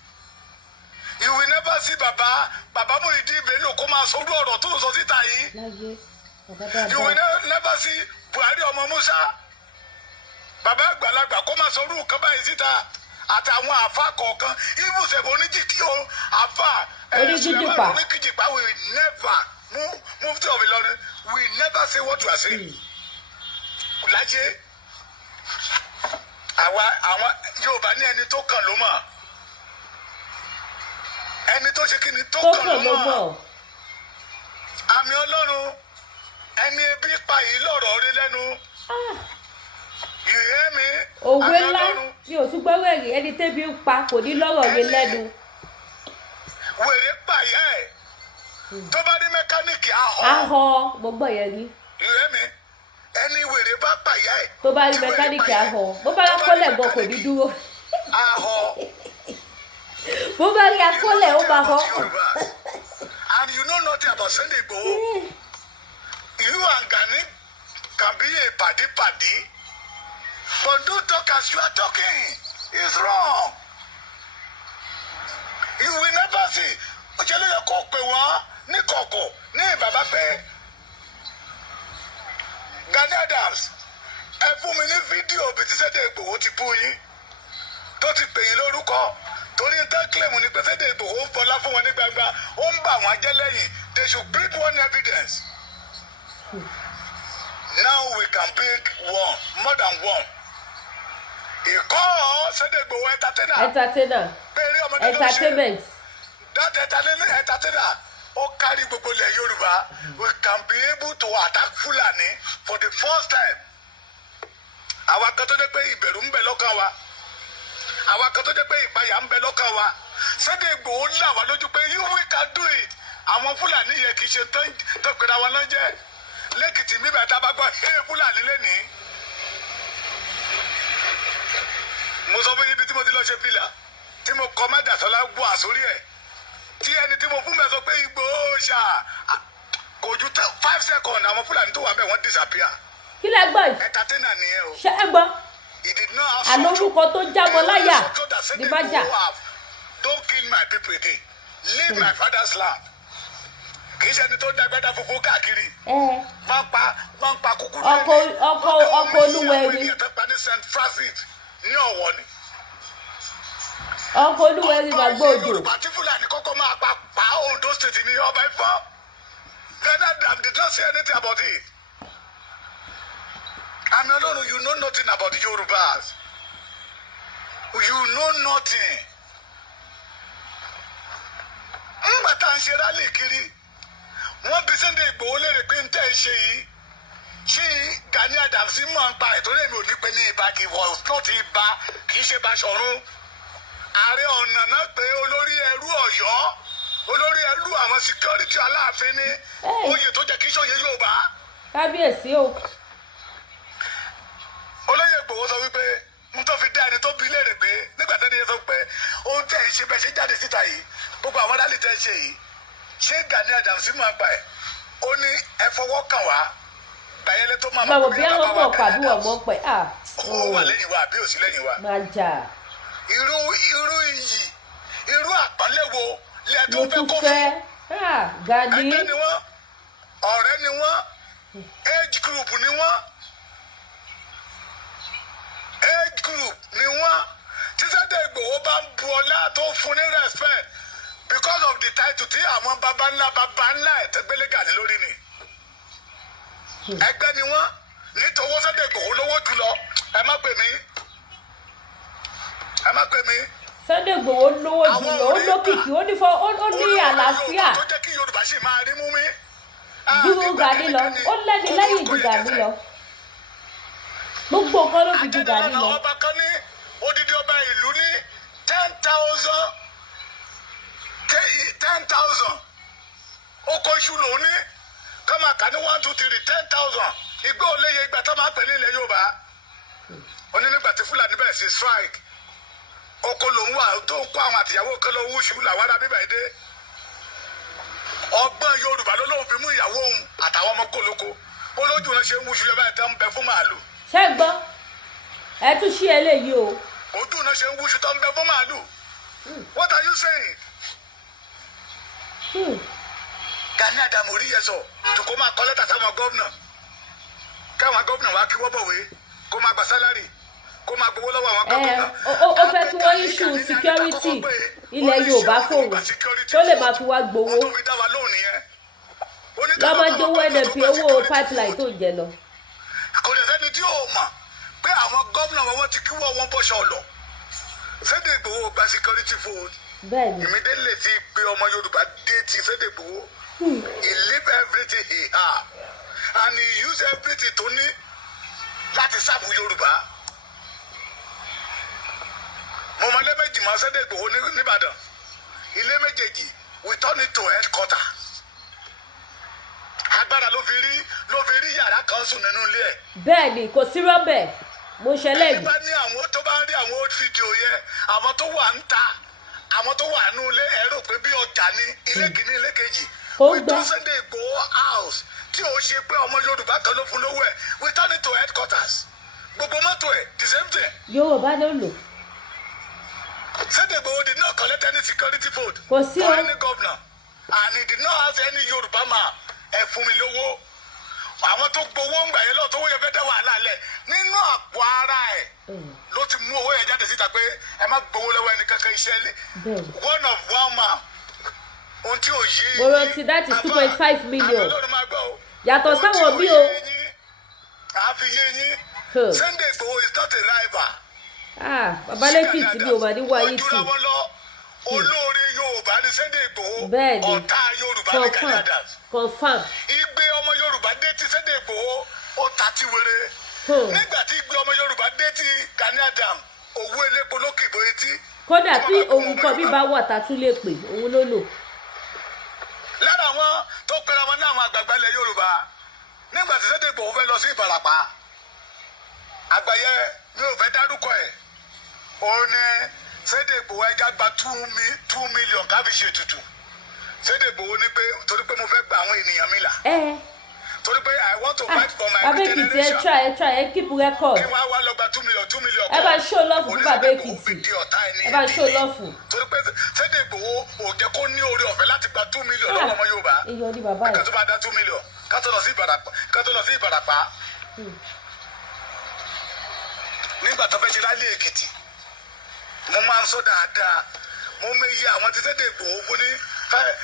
You will never see Baba Muyideen Bello kó máa sọ̀rọ̀ ọ̀rọ̀ tó ń sọ síta yìí. You will never see Buhari ọmọ Musa bàbá àgbàlagbà kó máa sọ̀rọ̀ nǹkan báyìí síta àtàwọn àfa kọ̀ọ̀kan ibùsẹ̀ oníjìkí o àfa oníkìjìpá we never move to Ìlọrin we never say what you are saying. láyé àwọn Yorùbá ní ẹni tó kàn ló mọ̀ ẹni tó ṣe kí ni tó kàn ló mọ̀ Amiolohun ẹni ebi pa yìí lọ́rọ̀ rí lẹ́nu you hear me òwe ńlá mi ò tún gbọ́rọ̀ ẹ̀rí ẹni tẹ́bi ń pa kò ní lọ́rọ̀ mi lẹ́nu. wèrè pààyà ẹ̀ tó bá ní mẹkáníìkì ahọ́. Mo gbọ́ yẹn rí. ìrẹ́ mi ẹni wèrè bá pààyà ẹ̀. tó bá rí mẹkáníìkì ahọ́ bó bá rákọ́lẹ̀ gan kò ní dúró. ahọ́. bó bá rí akọ́lẹ̀ ó máa họ. and you know nothing about Sunday Igboho. You and Gani can be a padi, but don't talk as you are talking. It's wrong. You will never see. Òṣèlú yẹ kó pè wọ́n ní kọ̀kọ̀ ní bàbá pé Gani Adams ẹ fún mi ní fídíò bí ti Sunday Igboho ti bú yín tó ti pè yín lórúkọ torí ń tẹ́ kílẹ̀mù ní pé Sunday Igboho ń fọlá fún wọn ní gbangba ó ń bà wọ́n jẹ́ lẹ́yìn. They should bring one evidence. Now we can bring one, more than one. Ìkọ́ Sunday Igboho entertainer. Entertainment. That entertainer ó kárí gbogbo ilẹ̀ Yorùbá. We can be able to attack Fulani for the first time. Àwa kan tó jẹ́ pé ìbẹ̀rù ń bẹ lọ́kàn wa. Àwa kan tó jẹ́ pé ìpayà ń bẹ lọ́kàn wa. Sunday Igboho là wá lójú pé we can do it. Àwọn Fulani yẹ kì í ṣe tó pera wọn lọ́jẹ́. Lẹ́kìtì mi bẹ̀rẹ̀ tá a bá gbọ́ Fúlàní lẹ́nìí. Mo sọ fún yín bí tí mo ti lọ ṣe fìlà tí mo kọ Mádàsọ́lá gbọ́ àsórí ẹ̀ tí ẹni tí mo fún mi sọ pé Ìgbòho ṣá kò ju 5 seconds àwọn Fúlàní tó wà bẹ́ẹ̀ wọ́n disappear. Kí lẹ gbọ́ yìí? Entertainer nìyẹn o. Ṣé ẹ gbọ́? Àlọ́ orúkọ tó jábọ́ láyà ní májà. Don't kill my people again. Leave my father's land. Kì í ṣe ẹni tó dágbádá funfun káàkiri. Máa ń pa kúkúrú. Ọkọ Olúwẹ̀rí. St. Francis ní Ọ̀wọ̀ ni. Ọkọ Olúwẹ̀rí máa gbòòdò. Yorùbá tí Fúlàní kọ́kọ́ máa pa Ondo State ní Ọba Ifọ̀. Gani Adams did not say anything about it. Amiolohun, you know nothing about the Yorubas. You know nothing. Ńgbà tá à ń ṣe rálì kiri wọ́n bí Sunday Igboho léèrè pé ń tẹ́ ẹ ṣe yìí ṣé Gani Adams mọ̀ ń pa ètò lèmi ò ní pé ní ibà kì í wọ lọ́ọ̀tì ibà kì í ṣe Baṣọ̀run. Ààrẹ Ọ̀nà náà pé olórí ẹrú Ọ̀yọ́ olórí ẹrú àwọn security Aláàfin ní oyè tó jẹ́ kí sóye Yorùbá. Kábíyèsí o. Olóyè Igboho sọ wípé n tó fi dá ẹni tó bí léèrè pé nígbà tẹ́ni yẹn sọ pé ohun tẹ́ ẹ̀ ń ṣe bẹ́ẹ̀ ṣe jáde síta yìí gbogbo àwọn rálì tẹ́ ẹ ṣe yìí ṣé Gani Adams máa pa ẹ̀ ó ní ẹ fọwọ́ kàn wá gbàyẹlẹ tó máa mọ̀ bí wọ́n mọ̀ pàbí wọ́n mọ̀ pẹ̀ ó wà lẹ́yìn wa àbí òsì lẹ́yìn wa. máa jà. irú iyì irú àpọ́nlé wo lẹ tó fẹ́ kó fún. Gani. ẹgbẹ́ ni wọ́n ọ̀rẹ́ ni wọ́n age group ni wọ́n tí Sunday Igboho bá ń bu ọlá tó fún ní respect because of the title tí àwọn baba ńlá ẹ̀ tẹ́gbẹ́lẹ́ Gani lórí ni. Ẹgbẹ́ ni wọ́n nítorí Sunday Igboho lówó jùlọ ẹ má pè mí. Sunday Igboho lówó jùlọ ó lókìkí ó ní àlàáfíà. tó jẹ́ kí Yorùbá sì máa rí mú mi. ju Gani lọ ó lẹ́ni lẹ́yìn ju Gani lọ gbogbo nǹkan ló fi ju Gani lọ. ọba kan ní odidi ọba ìlú ní 10,000 oko iṣu lòún ní kọ́mà ká ní 1 2 3 10,000 igbó oléye ìgbà tó máa pè ní ilẹ̀ Yorùbá ó ní nígbà tí Fúlàní bẹ̀rẹ̀ sí strike oko lòún wà tó ń kó àwọn àtìyàwó kan lọ wúṣu làwọn ará bíbá èdè ọgbọ́n Yorùbá ló lóun fi mú ìyàwó òun àtàwọn ọmọ kólókó olójú náà ṣe ń wúṣu lọ́ba ẹ̀tọ́ ń bẹ fún màálù. ṣé gbọ́ ẹ tún ṣí eléyìí o. ojú náà ṣe ń wúṣu tó ń bẹ fún màálù. What are you saying? Gani Adams rí yẹn sọ tó kó máa kọ́ lẹ́tà sáwọn gómìnà káwọn gómìnà wá kí wọ́n bọ̀wé kó máa gba sálárì kó máa gbowó lọ́wọ́ àwọn gómìnà. ó fẹ́ kí wọ́n issue security ilẹ̀ Yorùbá fóun tó lè máa fi wá gbowó lọ́mọdéwọ́ NNP owó pipeline tó ń jẹ lọ. kò lè sẹ́ni tí yóò mọ̀ pé àwọn gómìnà wọn ti kí wọ́n bọ́ṣọ lọ Sunday Igboho gba security food. Bẹ́ẹ̀ni. Immediately ti pe ọmọ Yorùbá dé ti Sunday Igboho. He leave everything he had and he use everything tó ní láti sáàbù Yorùbá. mo mọ ilé méjì mọ́ Sunday Igboho nìbàdàn ilé méjèèjì we turn it to headquarter agbára ló fi rí yàrá kan sùn nínú ilé ẹ̀. bẹ́ẹ̀ ni kò sí rọ́bẹ̀ mo ṣẹlẹ̀ yìí. ẹni bá ní àwọn tó bá ń rí àwọn old video yẹn àwọn tó wà ń ta àwọn tó wà nínú ilé ẹ rò pé bí ọjà ní ilé kìíní ilé kejì we turn Sunday Igboho house tí o ṣe pé ọmọ Yorùbá kan ló fún lówó ẹ we turn it to headquarters gbogbo mọ́tò ẹ̀ the same thing. Yorùbá ló lò. Sunday Igboho did not collect any security vote for any governor and he did not ask any Yorùbá man ẹ fún mi lówó àwọn tó gbowó ń gbà yẹn lọ tó wọ́n yẹn fẹ́ dá wàhálà lẹ̀ nínú àpò ara ẹ̀ ló ti mú owó yẹn jáde síta pé ẹ má gbowó lọ́wọ́ ẹni kankan iṣẹ́ lé one of one man ohun tí ò yé mo rántí that is 2.5 million yàtọ̀ sáwọn mi o. àfi yé yín Sunday Igboho is not a rival. Babalẹ́kìtì mi ò mà ní wáyé tì. olórí Yorùbá ní Sunday Igboho ọ̀tá Yorùbá ní Canada. confam. Igbe ọmọ Yorùbá dé ti Sunday Igboho ó ta ti wéré. nígbà tí igbe ọmọ Yorùbá dé ti Canada owó elépo lókè ìbò etí. kódà tí ohun kan bí bá wà tá a tún lè pè òun ló lò. lára àwọn tó pera wọn ní àwọn àgbààgbà ilẹ̀ Yorùbá nígbà tí Sunday Igboho fẹ́ lọ sí Ìbàràpá àgbáyé mi ò fẹ́ dárúkọ ẹ̀ ó ní Sunday Igboho ẹja gba 2 million káfí ṣe tutù Sunday Igboho ní pé torí pé mo fẹ́ gba àwọn ènìyàn mi là torí pé I want to fight for my generation. Abẹ́kìtì ẹ try keep record. kí wọ́n á wá lọ gba 2 million ẹ bá show love fún Abẹ́kìtì ẹ bá show love fún. torí pé Sunday Igboho ò jẹ́ kó ní oore ọ̀fẹ́ láti gba 2 million lọ́wọ́ ọmọ Yorùbá èèyàn ní bàbá yìí kí tó bá dá 2 million ká tó lọ sí Ìbàràpá nígbà tó fẹ́ ṣe lálẹ́ Èkìtì mo máa ń sọ dáadáa mo méye àwọn tí Sunday Igboho fún ní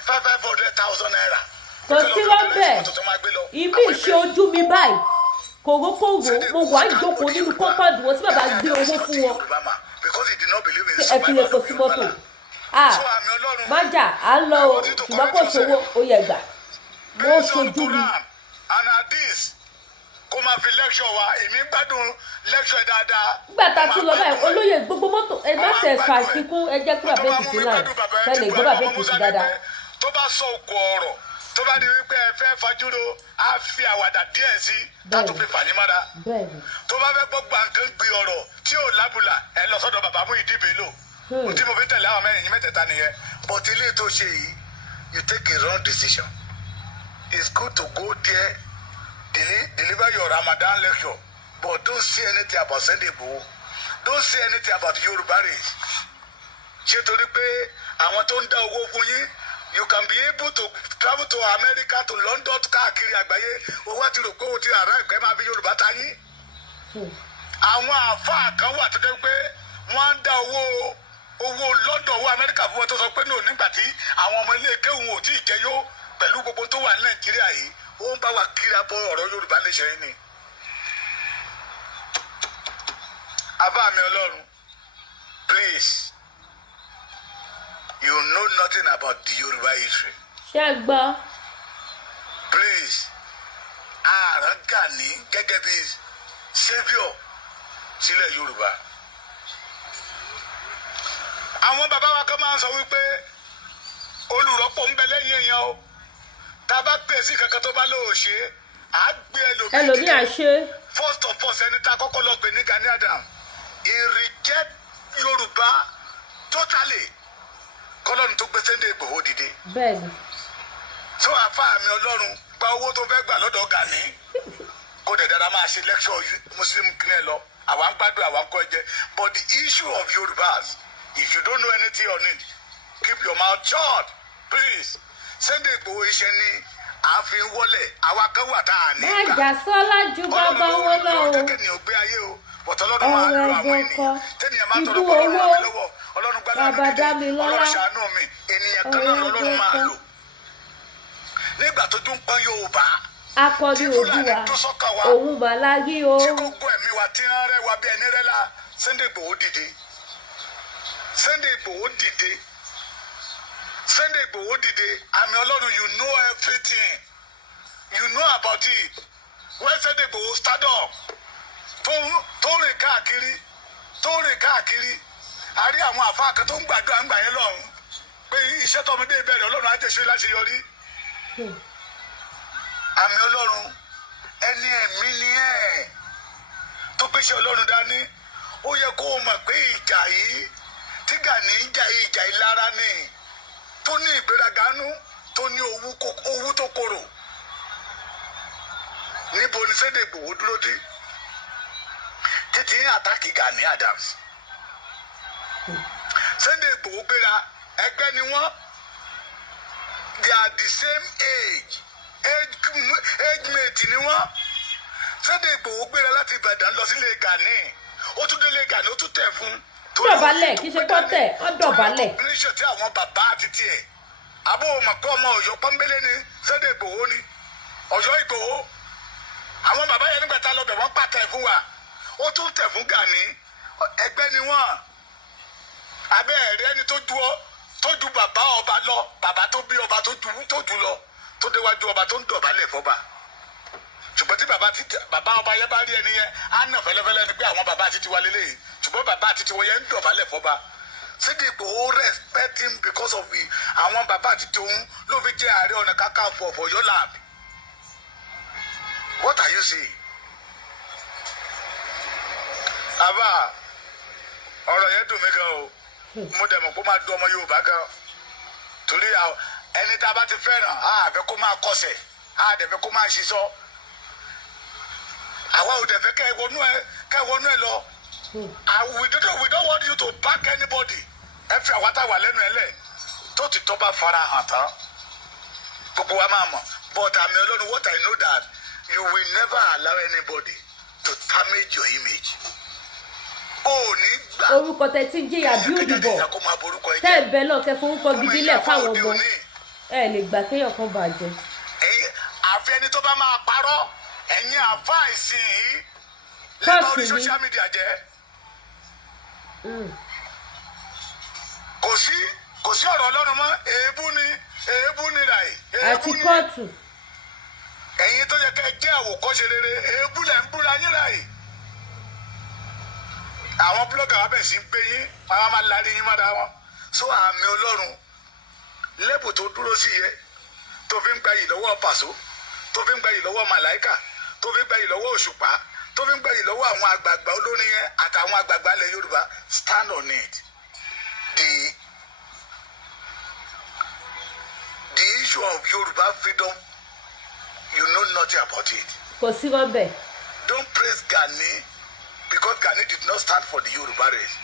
500,000 naira. kò sí rọ́bẹ̀ ibi ìṣe ojú mi báyìí kòrókòrò mo wà ń jókòó nínú compound wọn tí bàbá gbé owó fún wọn ẹ fi lè kó sí mọ́tò májà à ń lọ o ṣùgbọ́n kò sówó ó yẹ gbà mo ṣojú mi. kó máa fi lecture wa èmi gbádùn lecture dáadáa. nígbà tá a tún lọ báyìí olóyè gbogbo mọ́tò ẹ má tẹ̀ fà síkún ẹ jẹ́ kí Abẹ́kìtì náà tẹ́lẹ̀ gbọ́ Abẹ́kìtì dáadáa. tó bá sọ òkú ọ̀rọ̀ tó bá di wípé ẹ fẹ́ fajúro á fi àwàdà díẹ̀ sí látò fi fà ní mọ́ra. tó bá fẹ́ gbọ́ gbàǹkan gbé ọ̀rọ̀ tí ò lábùlà ẹ lọ sọ́dọ̀ bàbá Muyideen Bello. tí mo fi tẹ̀lé àwọn mẹ́rin mẹ́tẹ̀ẹ̀ta nìyẹn but ilé tó ṣe yìí you take a wrong decision. It's good to go there deliver your Ramadan lecture but don't say anything about Sunday Igboho don't say anything about Yoruba race ṣé torí pé àwọn tó ń dá owó fún yín you can be able to travel to America to London káàkiri àgbáyé owó àti rò pé o ti arrive kẹ́ máa fi Yorùbá ta yín àwọn àáfàá kan wà tó dé pé wọ́n ń dá owó London owó America fún wọn tó sọ pé ní onígbà tí àwọn ọmọ ilé kéwòn ò tí ì jẹyó pẹ̀lú gbogbo tó wà ní Nàìjíríà yìí ó ń bá wa kiri abọ́ ọ̀rọ̀ Yorùbá lè ṣe é ni. Afa Amiolohun, please you know nothing about the Yoruba history. ṣé ẹ gbọ́. please ààrùn Gani gẹ́gẹ́ bí saviour sílẹ̀ Yorùbá. àwọn bàbá wa kan máa ń sọ wípé olùrọ́pò ń bẹ lẹ́yìn èèyàn o tá a bá pè sí kankan tó bá lóò ṣe á gbé ẹlòmíì àṣe. first of all ẹni tá a kọ́kọ́ lọ pè ní Gani Adam he reject Yorùbá totally kọ́lọ́nù tó gbé Sunday Igboho dìde. bẹ́ẹ̀ni. tó Afa Amiolohun gba owó tó fẹ́ gbà lọ́dọ̀ Gani kó dẹ̀ dára máa ṣe lecture Muslim kìnìún lọ àwa ń gbádùn àwa ń kọ́ ẹ̀jẹ̀ but the issue of Yorùbás if you don't know anything on it keep your mouth shut please. Sunday Igboho iṣẹ́ ní ààfin wọlé àwa kan wà tá a ní ìgbà. májà sọ́lá ju bàbá wọn lọ o. ọlọ́run ní ògbé ayé o bọ̀tọ̀ ọlọ́run máa lo àwọn ènìyàn tẹ́nìyàn máa tọrọ kọ́ ọlọ́run mi lọ́wọ́ ọlọ́run gbá lánàá mi ọlọ́run ṣàánú mi ènìyàn kan náà lọ́lọ́run máa lò. nígbà tó dún pọ́n Yorùbá akọni Oòduà òun màláyé o. tí gbogbo ẹ̀mí wa ti ń rẹ́ wa bí ẹni rẹ́ la Sunday Igboho dìde Sunday Igboho dìde Sunday Igboho dìde Amiolohun you know everything you know about it when Sunday Igboho stand up tó rìn káàkiri a rí àwọn àfáà kan tó ń gbàdúrà ń gbà yẹn lọ́hùn pé iṣẹ́ tọmọdé ìbẹ̀rẹ̀ Ọlọ́run á jẹ́ ṣe láṣeyọrí. Àmì Ọlọ́run ẹni ẹ̀mí ni ẹ̀ tó gbéṣẹ́ Ọlọ́run dání. Ó yẹ kó o mọ̀ pé ìjà yìí tí Gani ń jà yìí ìjà ìlara ni tó ní ìgbéraga nú tó ní owú tó korò. Níbo ni Sunday Igboho dúró dé títí àtàkì Gani Adams? Sunday Igboho gbéra ẹgbẹ́ ni wọ́n, they are the same age mate ni wọ́n. Sunday Igboho gbéra láti Ìbàdàn lọ sílé Gani, ó tún délé Gani ó tún tẹ̀ fún. Dọ̀bálẹ̀ kì í ṣe tó tẹ̀ ọ́ dọ̀bálẹ̀. Níṣẹ́ tí àwọn bàbá àti tiẹ̀ àbó mọ̀kọ́ ọmọ Ọ̀yọ́ pọ́nbélé ni Sunday Igboho ni Ọ̀yọ́ Igboho. Àwọn bàbá yẹn nígbà tá a lọ bẹ̀ wọ́n pàtẹ́ fún wa, ó tún tẹ̀ fún Gani, ẹgbẹ́ ni wọ́n. Abẹ́ ẹ̀rẹ́ ẹni tó ju bàbá ọba lọ, bàbá tó bí ọba tó jù lọ, tó déwájú ọba tó ń dọ̀bálẹ̀ fọba. Ṣùgbọ́n tí bàbá ọba yẹn bá rí ẹni yẹn á nà fẹ́lẹ́fẹ́lẹ́ ni pé àwọn bàbá àti tiwa lélẹ́yìí, ṣùgbọ́n bàbá àti tiwọn yẹn ń dọ̀bálẹ̀ fọba. Sunday Igboho respect him because of àwọn bàbá àti tòun ló fi jẹ́ Ààrẹ Ọ̀nà Kakanfò for Ọ̀yọ́ land. What are you saying? Àbá ọ̀rọ̀ yẹn dùn mí gan o, mo dẹ̀ mọ̀ kó máa dùn ọmọ Yorùbá gan, torí ẹni tá a bá ti fẹ́ràn á fẹ́ kó máa kọsẹ̀, á dẹ̀ fẹ́ kó máa ṣiṣọ́. Àwa ò dẹ̀ fẹ́ kẹ́ ẹ wọnú ẹ lọ. We don't want you to back anybody. Ẹ fi àwọn táwa lẹ́nu ẹ lẹ̀ tó ti tọ́ bá fara hàn tán gbogbo wa máa mọ̀. But Àmì Ọlọ́run, what I know that you will never allow anybody to damage your image. Orúkọ tẹ ti ń jìyà bí òdìbò tẹ́ ẹ̀ bẹ́ẹ̀ náà kẹ́ forúkọ gidi lẹ̀ fáwọn ọmọ ẹ lè gbà kéèyàn kan bàjẹ́. Àfi ẹni tó bá máa parọ́ ẹ̀yin àfáà ìsìn yìí lẹ́nu orí social media jẹ́. Kò sí ọ̀rọ̀ Ọlọ́run mọ́, èébú ni ràì. Àti kóòtù. Ẹ̀yin tó yẹ kẹ́ jẹ́ àwòkọ́ṣe rere, èébú lẹ̀ ń búra yín ràì. Àwọn blọ́gà wa bẹ̀ sí ń pé yín, àwọn máa larí yín mọ́ra wọn. So Àmì Ọlọ́run lẹ́bù tó dúró sí yẹ tó fi ń gba yìí lọ́wọ́ Pàṣọ, tó fi ń gba yìí lọ́wọ́ Màláíkà, tó fi ń gba yìí lọ́wọ́ Òṣùpá, tó fi ń gba yìí lọ́wọ́ àwọn àgbààgbà olórin yẹn àtàwọn àgbààgbà ilẹ̀ Yorùbá. Stand on it. The issue of Yoruba freedom, you know nothing about it. Kò sí rọ́bẹ̀. Don't praise Gani because Gani did not stand for the Yoruba race.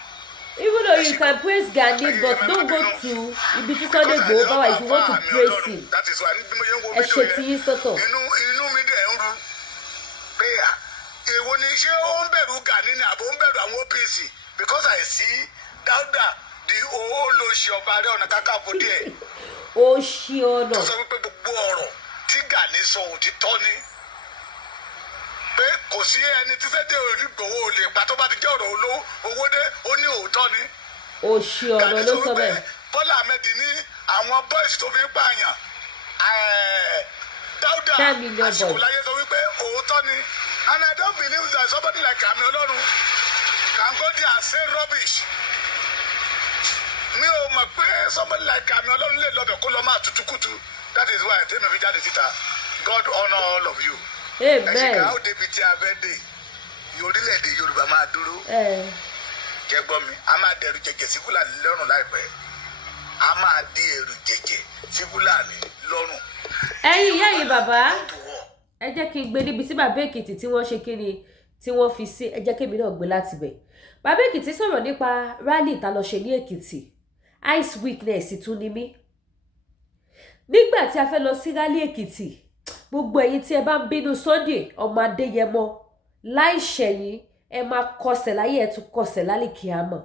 Even though you can praise Gani, but don't go to ibi tí Sunday Igboho bá wà if you want to praise him. Ẹ ṣe ti yín sọ́tọ̀. Inú mi dẹ̀ ń ru pé èwo ni ṣé ó ń bẹ̀rù Gani ni àbò ń bẹ̀rù àwọn OPC because I see Dáúdà di olóṣì ọba Ààrẹ Ọ̀nà Kakanfò díẹ̀. Ó ṣí ọ̀nà. Tó sọ wípé gbogbo ọ̀rọ̀ tí Gani sọ òtítọ́ ni pé kò sí ẹni tí Sunday Igboho lè pa tó bá ti jẹ́ ọ̀rọ̀ owó dé ó ní òótọ́ ni. Ó ṣí ọ̀nà ló sọ bẹ́ẹ̀. Bọ́lá Ahmed ní àwọn boys tó fi ń pààyàn Dáúdà àsìkò láyé sọ wípé òótọ́ ni, and I don't believe that somebody like Àmì Ọlọ́run can go there and say rubbish. Mi ò mọ̀ pé somebody like Àmì Ọlọ́run lè lọ bẹ̀ kó lọ máa tutukutu. That is why tèmi fi jáde síta. God honour all of you. Amen. Ẹ̀sìn ká ó débi tí a fẹ́ dé orílẹ̀-èdè Yorùbá máa dúró. Kẹ́gbọ́n mi, a máa dẹrù jẹjẹ sí Fúlàní lọ́rùn láìpẹ́. A máa di èrù jẹjẹ sí Fúlàní lọ́rùn. Ẹ̀yin ìyá yìí bàbá, ẹ jẹ́ kí n gbé níbi tí bàbá Èkìtì tí wọ́n ṣe kíni tí wọ́n fi sí, ẹ jẹ́ kí èmi náà gbé láti bẹ̀. Bàbá Èkìtì sọ̀rọ̀ nípa rally tá lọ ṣe ní Èkìtì. Ice weakness tún ni mí. Nígbà tí a fẹ́ lọ sí rally Èkìtì, gbogbo ẹ̀yin tí ẹ bá ń bínú Sunday ọmọ Adéyẹmọ láìṣẹ̀yìn ẹ máa kọsẹ̀ láyé ẹ tún kọsẹ̀ lálẹ́ kíámọ̀.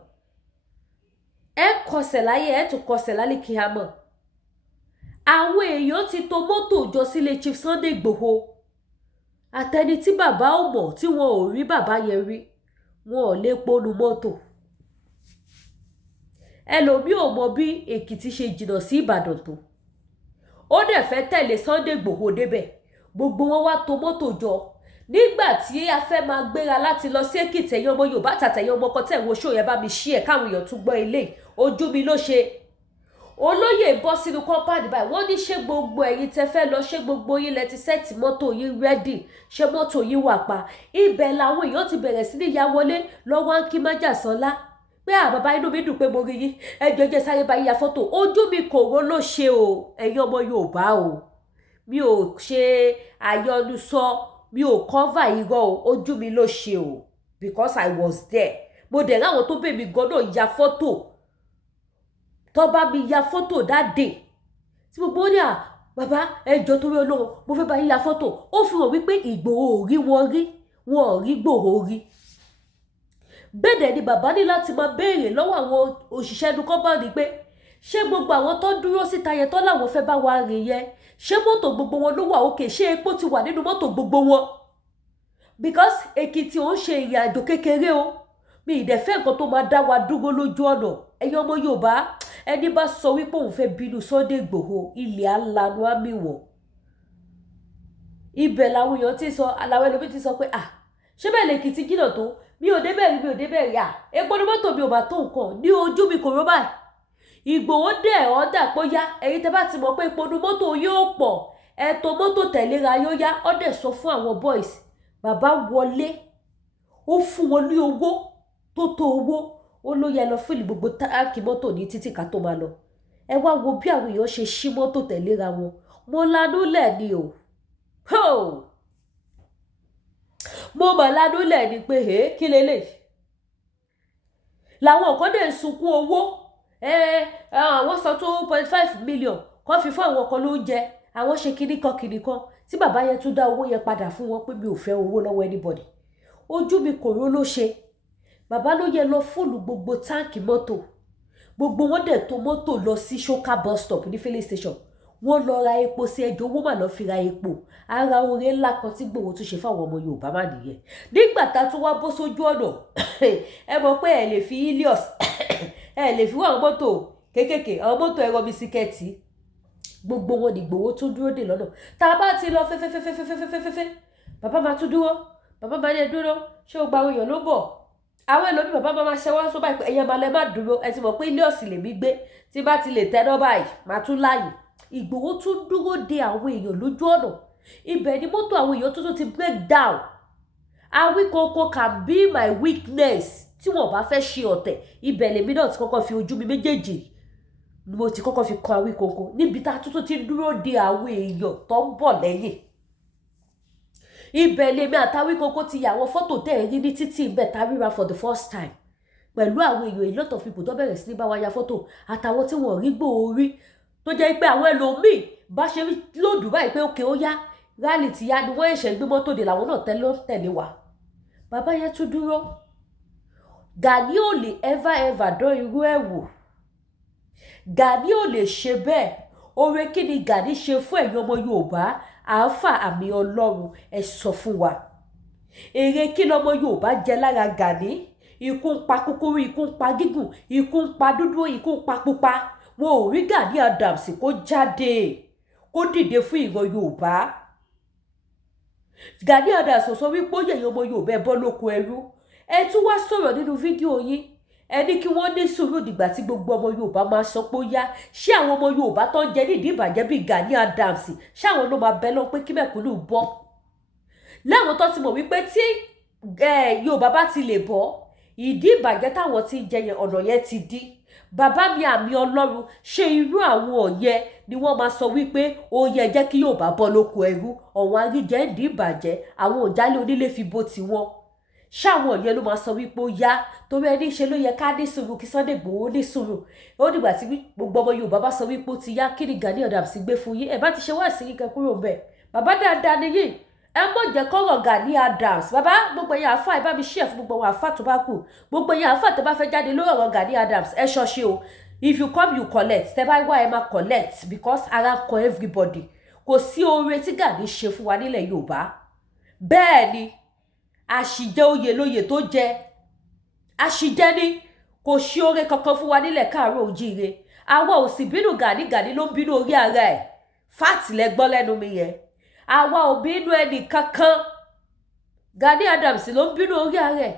Ẹ kọsẹ̀ láyé ẹ tún kọsẹ̀ lálẹ́ kíámọ̀. Àwọn èèyàn ti tò mọ́tò jọ sílé Chief Sunday Igboho. Àtẹni tí bàbá ò mọ̀ tí wọn ò rí bàbá yẹn rí, wọn ò lè ponu mọ́tò. Ẹlòmíì ò mọ bí Èkìtì ṣe jìnnà sí Ìbàdàn tó. Ó dẹ̀ fẹ́ tẹ̀lé Sunday Igboho débẹ̀. Gbogbo wọn wá tò mọ́tò jọ nígbà tí a fẹ́ máa gbéra láti lọ sí Èkìtì, ẹ̀yin ọmọ Yorùbá tàtẹ̀yin ọmọ kan tẹ̀ wo ṣó yẹn bá mi ṣí ẹ̀ káwọn èèyàn tún gbọ́ eléyìí, ojú mi ló ṣe. Olóyè bọ́ sínú kọ́mpáàdì báyìí, wọ́n ní ṣé gbogbo ẹ̀yin tẹ́ fẹ́ lọ, ṣé gbogbo yín lẹ ti sẹ́ẹ̀tì mọ́tò yín rẹ́dì, ṣé mọ́tò yín wà pa. Ibẹ̀ làwọn èèyàn ti bẹ̀rẹ̀ sí ní ya wọlé lọ́wọ́ ń kí Májàsọ́lá pé bàbá inú mi dùn pé mo rí yín, ẹjọ́ jẹ́ sáré bá yín ya fọ́tò. Ojú mi kòró ló ṣe o, ẹ̀yin ọmọ Yorùbá o, mi ò ṣe àyọnusọ, mi ò cover irọ́ o, ojú mi ló ṣe o, because I was there. Mo dẹ̀ ráwọn tó bẹ̀ mí gan náà ya fọ́tò, tó bá mi ya fọ́tò that day tí gbogbo ní bàbá ẹjọ́ torí Ọlọ́run mo fẹ́ bá yín ya fọ́tò. Ó fi hàn wípé Ìgbòho ò rí wọn rí, wọn ò rí Ìgbòho rí. Bẹ́ẹ̀ dẹ̀ ni bàbá ní láti máa béèrè lọ́wọ́ àwọn òṣìṣẹ́ inú kọ́mpáàdì pé ṣé gbogbo àwọn tó dúró síta yẹn tó láwọn fẹ́ bá wa rìn yẹn, ṣé mọ́tò gbogbo wọn ló wà òkè, ṣé epo ti wà nínú mọ́tò gbogbo wọn. Because Èkìtì ò ń ṣe ìrìn àjò kékeré o, mi ìdẹ̀fẹ́ nǹkan tó máa dá wa dúró lójú ọ̀nà. Ẹ̀yin ọmọ Yorùbá, ẹni bá sọ wípé òun fẹ́ bínú Sunday Igboho, ilẹ̀ alanu àmì wọ̀n. Ibẹ̀ làwọn èèyàn ti sọ, aláwọ̀ ẹlòmí ti sọ pé ṣé bẹ́ẹ̀ l'Èkìtì jìnnà tó, mi ò débẹ̀ rí, mi ò débẹ̀ rí. Epo ní mọ́tò mi ò bá tó nǹkan ní ojú mi kò rọ́ báyìí. Ìgbòho dẹ̀ ọ̀dà pé yá, ẹ̀yin tẹ́ bá ti mọ̀ pé epo ní mọ́tò yóò pọ̀, ẹ̀tọ́ mọ́tò tẹ̀léra yóò yá. Ó dẹ̀ sọ fún àwọn boys, bàbá wọlé, ó fún wọn ní owó tó tó owó, ó ló yẹ lọ fíìlì gbogbo táǹkì mọ́tò ní títì ká tó máa lọ. Ẹ wá wo bí àwọn èèyàn ṣe ṣí mọ́tò tẹ̀léra wọn, mo lanú lẹ̀ ni o. Mo mà lanú lẹ̀ ni pé kí lélẹ̀. Làwọn kan dẹ̀ sunkún owó, àwọn sọ 2.5 million kan fi fún àwọn kan lóúnjẹ, àwọn ṣe kíní kan tí bàbá yẹn tún dá owó yẹn padà fún wọn pé mi ò fẹ́ owó lọ́wọ́ anybody. Ojú mi kòró ló ṣe. Bàbá ló yẹ lọ fóònù gbogbo táǹkì mọ́tò, gbogbo wọn dẹ̀ tó mọ́tò lọ sí Ṣóká bus stop ní filling station. Wọ́n lọ ra epo sí ẹjọ́, owó mà lọ fi ra epo. Ara oore ńlá kan tí Ìgbòho tún ṣe fáwọn ọmọ Yorùbá má nìyẹn. Nígbà tá tún wá bọ́ sójú ọ̀nà, ẹ mọ̀ pé ẹ lè fi Helios ẹ lè fi wá àwọn mọ́tò kéékèèké, àwọn mọ́tò ẹ̀rọ bisikẹ́ẹ̀tì, gbogbo wọn ní Ìgbòho tún dúró dè lọ́nà. Tá a bá ti lọ fẹ́fẹ́fẹ́fẹ́fẹ́fẹ́fẹ́, bàbá máa tún dúró, bàbá máa ní dúró, ṣé o gba àwọn èèyàn ló bọ̀. Àwọn ẹlòmí bàbá máa ṣe wá sọ báyìí pé ẹ̀yàn máa lẹ má dúró, ẹ ti mọ̀ pé ilé ọ̀sìn lèmi gbé, tí bá ti lè tẹ́ná báyìí máa tún láàyè. Ìgbòho tún dúró de àwọn èèyàn lójú ọ̀nà. Ibẹ̀ ni mọ́tò àwọn èèyàn tuntun ti break down. Awíkoko can be my weakness. Tí wọ́n bá fẹ́ ṣe ọ̀tẹ̀, ibẹ̀ lèmi náà ti kọ́kọ́ fi ojú mi méjèèjì ni mo ti kọ́kọ́ fi kọ Awíkoko, níbi tá tuntun ti dúró de àwọn èèyàn tó ń bọ̀ lẹ́yìn. Ibẹ̀ lèmi àtàwíkoko ti yà àwọn fọ́tò tẹ̀ rí ní títì ibẹ̀ tá ríra for the first time. Pẹ̀lú àwọn èèyàn, a lot of people tó bẹ̀rẹ̀ sí ní bá wa ya fọ́tò, àtàwọn tí wọ́n rí Ìgbòho rí, tó jẹ́ pé àwọn ẹlòmíì bá ṣe lòdù báyìí pé òkè ó yá, rálì ti yá ni wọ́n ẹ̀ṣẹ̀ gbé mọ́tò dé làwọn náà tẹ̀lé wa. Bàbá yẹn tún dúró. Gani ò lè ever dán irú ẹ̀ wò. Gani ò lè ṣe bẹ́ẹ̀. Oore kí ni Gani ṣe fún ẹ̀yin ọmọ Yorùbá? Afa Amiolohun, ẹ sọ fún wa. Èrè kí lọmọ Yorùbá jẹ lára Gani? Ikú ń pa kúkúrú, ikú ń pa gígùn, ikú ń pa dúdú, ikú ń pa pupa. Wọn ò rí Gani Adams kó jáde, kó dìde fún ìran Yorùbá. Gani Adams sọ wípé ó yẹ̀yìn ọmọ Yorùbá ẹ bọ́ lóko ẹrú. Ẹ tún wá sọ̀rọ̀ nínú fídíò yín, ẹ ní kí wọ́n ní sùúrù dìgbà tí gbogbo ọmọ Yorùbá máa sọ pé ó yá. Ṣé àwọn ọmọ Yorùbá tó ń jẹ nídìí ìbàjẹ́ bíi Gani Adams, ṣé àwọn ló máa bẹ lọ pé kí mẹ̀kúnnù bọ́? Láwọn tó ti mọ̀ wípé tí Yorùbá bá ti lè bọ́, ìdí ìbàjẹ́ táwọn ti ń jẹ yẹn ọ̀nà yẹn ti dí. Bàbá mi Amiolohun, ṣe irú àwọn ọ̀yẹ ni wọ́n máa sọ wípé ó yẹ jẹ́ kí Yorùbá bọ́ lóko ẹrú, ọ̀wọ́n aríjẹ́ ìdí ìbàjẹ́, àwọn òjálẹ̀ onílé fi bó tiwọn. Ṣáwọn ọ̀yẹ́ ló máa sọ wípé ó yá, torí ẹni ṣe ló yẹ ká ní sùúrù, kí Sunday Igboho ní sùúrù. Ó dìgbà tí gbogbo ọmọ Yorùbá bá sọ wípé ó ti yá, kí ni Gani Adams gbé fún yín? Ẹ bá ti ṣe wá sí kíkẹ́ kúrò ń bẹ̀. Bàbá dáadáa ni yín, ẹ mọ̀ jẹ́ kọ́rọ̀ Gani Adams. Bàbá gbogbo ẹ̀yin àfáà, ẹ bá mi share fún gbogbo àwọn àfáà tó bá kù. Gbogbo ẹ̀yin àfáà tó bá fẹ́ jáde lórí ọ̀rọ̀ Gani Adams, ẹ ṣọ́ṣe o. If you come, you collect. Tẹ́ bá wá ẹ máa collect, because ara kọ everybody. Kò sí oore tí Gani ṣe fún wa nílẹ̀ Yorùbá. Bẹ́ẹ̀ ni, àṣìjẹ oyè lóyè tó jẹ, àṣìjẹ ni, kò sí oore kankan fún wa nílẹ̀ Káàárọ̀ Oòjíire. Àwa ò sì bínú Gani, Gani ló ń bínú orí ara ẹ̀. Fáàtì lẹ gbọ́ lẹ́nu mi yẹn. Àwa ò bínú ẹnì kankan. Gani Adams ló ń bínú orí ààrẹ,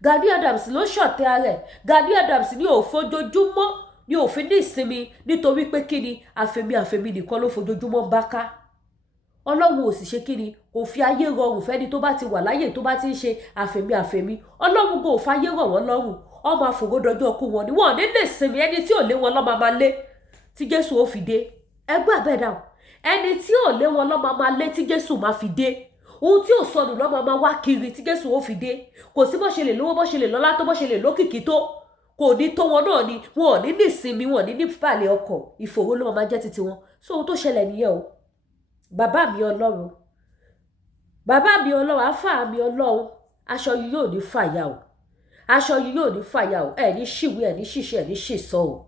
Gani Adams ló ń ṣọ̀tẹ̀ ààrẹ, Gani Adams ní òfojoojúmọ́ ní òfin ní ìsinmi nítorí pé kíni àfẹ̀mí nìkan ló fojoojúmọ́ bá ká. Ọlọ́run ò sì ṣe kíni kò fi ayé rọrùn fẹ́ni tó bá ti wà láyé tó bá ti ń ṣe àfẹ̀mí. Ọlọ́run kò fayé rọ̀ wọ́n lọ́rùn, ọmọ àfògodọjọ́ ọkú wọn ni wọ́n ní lè sinmi. Ẹni tí ò lé wọn lọ́mọ máa lé tí Jésù ó fi dé. Ẹgbẹ́ àbẹ́dà ẹni tí ò lé wọn lọ́mọ máa lé tí Jésù máa fi dé. Ohun tí ò sọnù lọ́mọ máa wá kiri tí Jésù ó fi dé. Kò sí bó ṣe lè lówó, bó ṣe lè lọ́lá tó, bó ṣe lè lókìkí tó, kò ní tó wọn náà ni wọn ò ní ní ìsinmi, wọn ò ní ní ìfàlẹ̀ ọkọ̀, ìfòòró ló máa jẹ́ títí wọn. So ohun tó ṣẹlẹ̀ nìyẹn o. Bàbá mi Ọlọ́run, Afa Amiolohun, aṣọ yìí yóò ní fàyà o, aṣọ yìí yóò ní fàyà o, ẹ̀ ní ṣìwé, ẹ̀ ní ṣìṣe, ẹ̀ ní ṣìsọ o.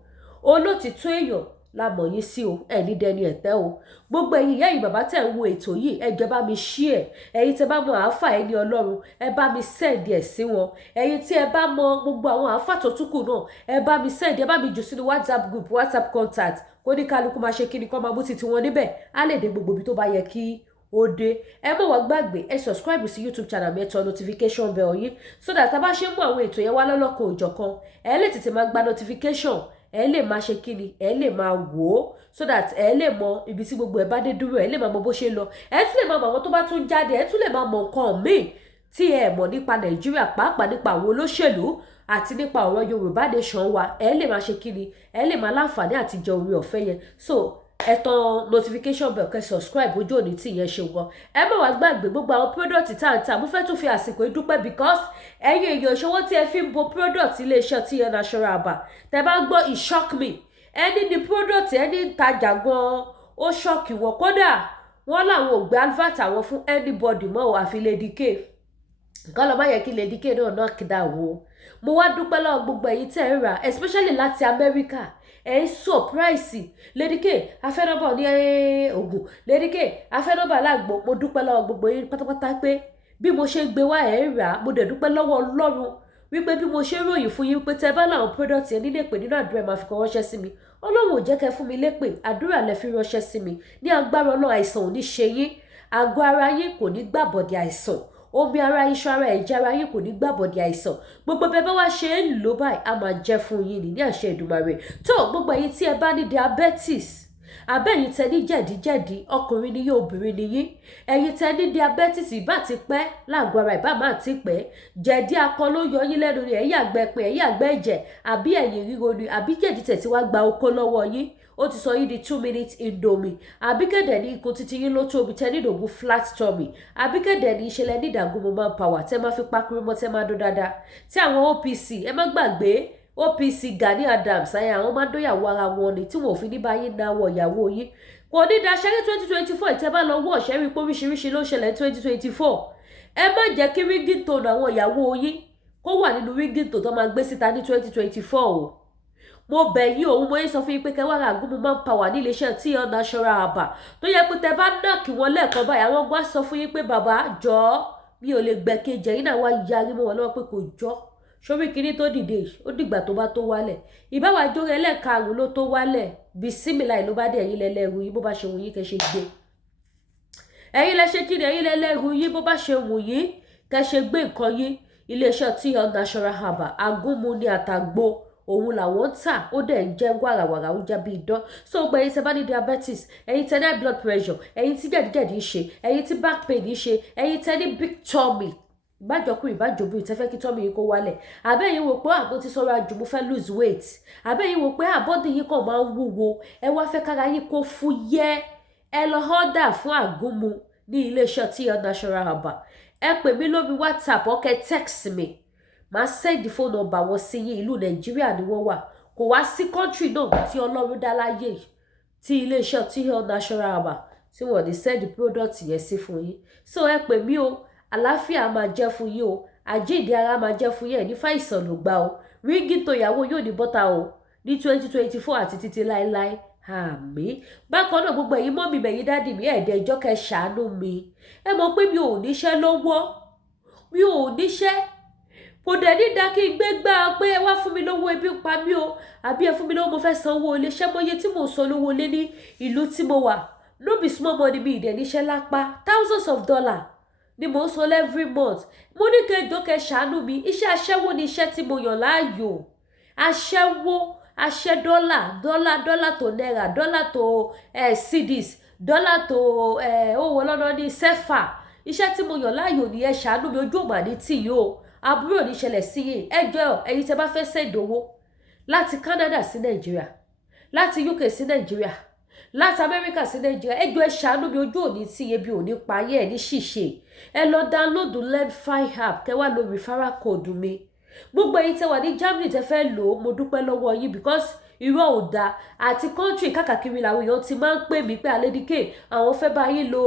Olótìtọ́ èèyàn la mọ̀ yín sí o, ẹ̀ ní dẹni ẹ̀tẹ́ o. Gbogbo ẹ̀yin ìyá yìí bàbá tẹ̀ ń wo ètò yìí, ẹ jẹ́ bá mi share. Ẹ̀yin tẹ́ bá mọ Afa ẹni Ọlọ́run, ẹ bá mi send ẹ̀ sí wọn. Ẹ̀yin tí ẹ bá mọ gbogbo àwọn Afa tó tún kù náà, ẹ bá mi send, ẹ bá mi jù sínú WhatsApp group, WhatsApp contact, kó ní kálukú máa ṣe kíni kó máa mú titi wọn níbẹ̀. Á lè dé gbogbo ibi tó bá yẹ kí ó dé. Ẹ má wá gbàgbé, ẹ subscribe sí YouTube channel mi, ẹ tọ notification bell yín so that tá bá ṣe mú àwọn ètò yẹn wá lọ́lọ́kan òjọ̀kan, ẹ lè tètè máa gba notification, ẹ lè máa ṣe kíni, ẹ lè máa wò ó so that ẹ lè mọ ibi tí gbogbo ẹ bá dé dúró, ẹ lè máa mọ bó ṣe lọ, ẹ tún lè máa mọ àwọn tó bá tún jáde, ẹ tún lè máa mọ nǹkan míì tí ẹ mọ̀ nípa Nàìjíríà, pàápàá nípa àwọn olóṣèlú àti nípa ọ̀rọ̀ Yorùbá nation wa. Ẹ lè máa ṣe kíni, ẹ lè máa láǹfààní àti jẹ orí ọ̀fẹ́ yẹn. So ẹ tan notification bell, kẹ́ subscribe, ojú òní tí ìyẹn ṣe gan. Ẹ má wá gbàgbé gbogbo àwọn product tá ń tà. Mo fẹ́ tún fi àsìkò yìí dúpẹ́ because ẹ̀yin èèyàn ìṣòwò tí ẹ fi ń bo product iléeṣẹ́ TN Natural Herbal. Tẹ́ bá gbọ́ it shock me. Ẹni ní product ẹni ń tajà gan, ó shock wọn. Kódà wọ́n làwọn ò gbé advert àwọn fún anybody mọ́ o àfi Lady K. Nǹkan ló má yẹ kí Lady K náà knock down o. Mo wá dúpẹ́ lọ́wọ́ gbogbo ẹ̀yin tẹ́ ń rà, especially láti America. Ẹ ń surprise Lady K afẹ́nọ́bà ní Ògùn, Lady K afẹ́nọ́bà lágbo. Mo dúpẹ́ lọ́wọ́ gbogbo yín pátápátá pé bí mo ṣe gbé wá ẹ̀ ń rà. Mo dẹ̀ dúpẹ́ lọ́wọ́ Ọlọ́run wípé bí mo ṣe ròyìn fún yín pé tẹ́ bá láwọn product yẹn nílé pè nínú àdúrà máa fi kàn ránṣẹ́ sí mi. Ọlọ́run ò jẹ́ kẹ́ fún mi lépè, àdúrà lẹ fi ránṣẹ́ sí mi. Ní agbára Ọlọ́run àìsàn ò ní ṣe yín, àgọ́ ara yín kò ní gbàbọ̀dé àìsàn, omi ara iṣan ara ẹ̀jẹ̀ ara yín kò ní gbàbọ̀dé àìsàn. Gbogbo bẹ́ẹ̀ bá wá ṣe ń lò báyìí a máa jẹ́ fún yín ní àṣẹ Èdùmàrè. Tó gbogbo ẹ̀yin tí ẹ bá ní diabetes, àbẹ́yìn tẹ ní jẹ̀díjẹ̀dí, ọkùnrin ni yín, obìnrin ni yín. Ẹ̀yin tẹ ní diabetes ìbá ti pẹ́ lágọ̀ọ́ ara ìbá máa ti pẹ́, jẹ̀dí akọ ló yọ yín lẹ́nu ni, ẹ̀yin àgbẹ̀ pé ẹ̀yin àgbẹ̀ ẹ̀jẹ̀ àbí ẹ̀yìn ríro ni, àbí jẹ̀dí tẹ̀ tí wá gba okó lọ́wọ́ yín, ó ti sọ yín di 2 minutes indomie, àbí kẹ̀dẹ̀ ní ikùn títí yín ló tóbi tẹ́ ní ìdògùn flat tummy, àbí kẹ̀dẹ̀ ní ìṣẹ̀lẹ̀ ní ìdàgùn man power tẹ́ máa fi pakuru mọ́ tẹ́ máa dó dáadáa. Tí àwọn OPC ẹ má gbàgbé OPC Gani Adams ayé àwọn máa dóyàwó ara wọn ni tí wọn ò fi ní bá yín náwó ìyàwó yín. Kò ní da ṣẹ́rí 2024 ìtẹ́ bá lọ wọ́ ọ̀ṣẹ́rí pé oríṣiríṣi ló ṣẹlẹ̀ 2024. Ẹ má jẹ́ kí ringtone àwọn ìyàwó yín kó wà nínú ringtone tó máa gbé síta ní 2024 o. Mo bẹ̀ yín òun mo yín sọ fún yín pé kẹ́ wá ra àgúnmu man power ní iléeṣẹ́ TN Natural Herbal tó yẹ pé tẹ́ bá knock wọn lẹ́ẹ̀kan báyìí àwọn gbọ́ sọ fún yín pé bàbá jọ̀ọ́ mi ò lè gbẹ̀kejì yín náà wá yarí mọ́ wọn lọ́wọ́ pé kò jọ́ sórí kinní tó dìde ó dìgbà tó bá tó wálẹ̀. Ìbáwá jórí ẹlẹ́ẹ̀karùn-ún ló tó wálẹ̀ bí símìláì ló bá dé ẹ̀yin lẹ́lẹ́rú yín bó bá ṣe wù yín kẹ́ ṣe gbé. Ẹ̀yin lẹ ṣe kíni, ẹ̀yin lẹ́lẹ́rú yín bó bá ṣe wù yín kẹ́ ṣe gbé nǹkan yín. Iléeṣẹ́ TN Natural Herbal agúnmu ní àtàgbò òun làwọn ń tà, ó dẹ̀ ń jẹ́ wàràwàrà ó jẹ́ bí idán. So gbogbo ẹ̀yin tẹ́ bá ní diabetes, ẹ̀yin tẹ́ ní high blood pressure, ẹ̀yin tí jẹ̀díjẹ̀dí ń ṣe, ẹ̀yin tí back pain ń ṣe, ẹ̀yin tẹ́ ní big tummy, ìbájọkùnrin ìbájọbìnrin tẹ́ fẹ́ kí tummy yín kó wálẹ̀, àbẹ́yìn wò pé àbó ti sọ́ra jù mo fẹ́ lose weight, àbẹ́yìn wò pé àbọ́dì yín kàn máa ń wúwo, ẹ wá fẹ́ kára yín kó fúyẹ́, ẹ lọ order fún àgúnmu ní iléeṣẹ́ TN Natural Herbal. Ẹ pè mí lórí WhatsApp or kẹ́ text mi. Màá send the phone number wọn sí yín, ìlú Nàìjíríà ni wọ́n wà. Kò wá sí country náà tí Ọlọ́run dá láyé tí iléeṣẹ́ TN Natural Herbal tí wọ́n ní send product yẹn sí fún yín. So ẹ pè mí o, àlàáfíà máa jẹ́ fún yín o, àjíǹde ara máa jẹ́ fún yín, ẹ̀ ní fàìsàn ló gbà o. ringtone ìyàwó yóò ní bọ́ta o ní 2024 àti títí láéláé. Àmín. Bákan náà gbogbo ẹ̀yin mọ́mì mẹ̀yin dádì mi ẹ̀ẹ́dẹ̀ ìjọ kẹ́ ṣàánú mi. Ẹ mọ̀ pé mi ò níṣẹ́ lọ́wọ́, mi ò níṣẹ́. Kò dẹ̀ ní dá kí n gbé gbá pé ẹ wá fún mi lówó ebi ń pa mí o, àbí ẹ fún mi lówó mo fẹ́ san owó ilé. Ṣé mọye tí mò ń san lówó ilé ní ìlú tí mo wà? No be small money mi ìdẹ̀ níṣẹ́ lápá, thousands of dollars ni mò ń san every month. Mo ní kẹjọ kẹ ṣàánú mi, iṣẹ́ aṣẹ́wó ni iṣẹ́ tí mo yàn láàyò. Aṣẹ́wó, aṣẹ́ dọ́là tó náírà, dọ́là tó cedis, dọ́là tó owó lọ́nà ní sẹ́fà. Iṣẹ́ tí mo yàn láàyò ni ẹ ṣàánú mi, ojú ò mà ní tì yín o. Àbúrò ní ṣẹlẹ̀ sí yín. Ẹ jọ̀ọ́ ẹ̀yin tẹ́ bá fẹ́ send owó láti Canada sí Nàìjíríà, láti UK sí Nàìjíríà, láti America sí Nàìjíríà, ẹ jọ̀ọ́ ẹ ṣàánú mi, ojú ò ní tì yín, bí ò ní pa yín, ẹ ní ṣìṣe. Ẹ lọ download LearnFi app, kẹ́ wá lo referral code mi. Gbogbo ẹ̀yin tẹ́ wà ní Germany tẹ́ fẹ́ lò ó, mo dúpẹ́ lọ́wọ́ yín because irọ́ ò da. Àti country káàkiri làwọn èèyàn ti máa ń pè mí pé Alédìké àwọn fẹ́ bá yín lo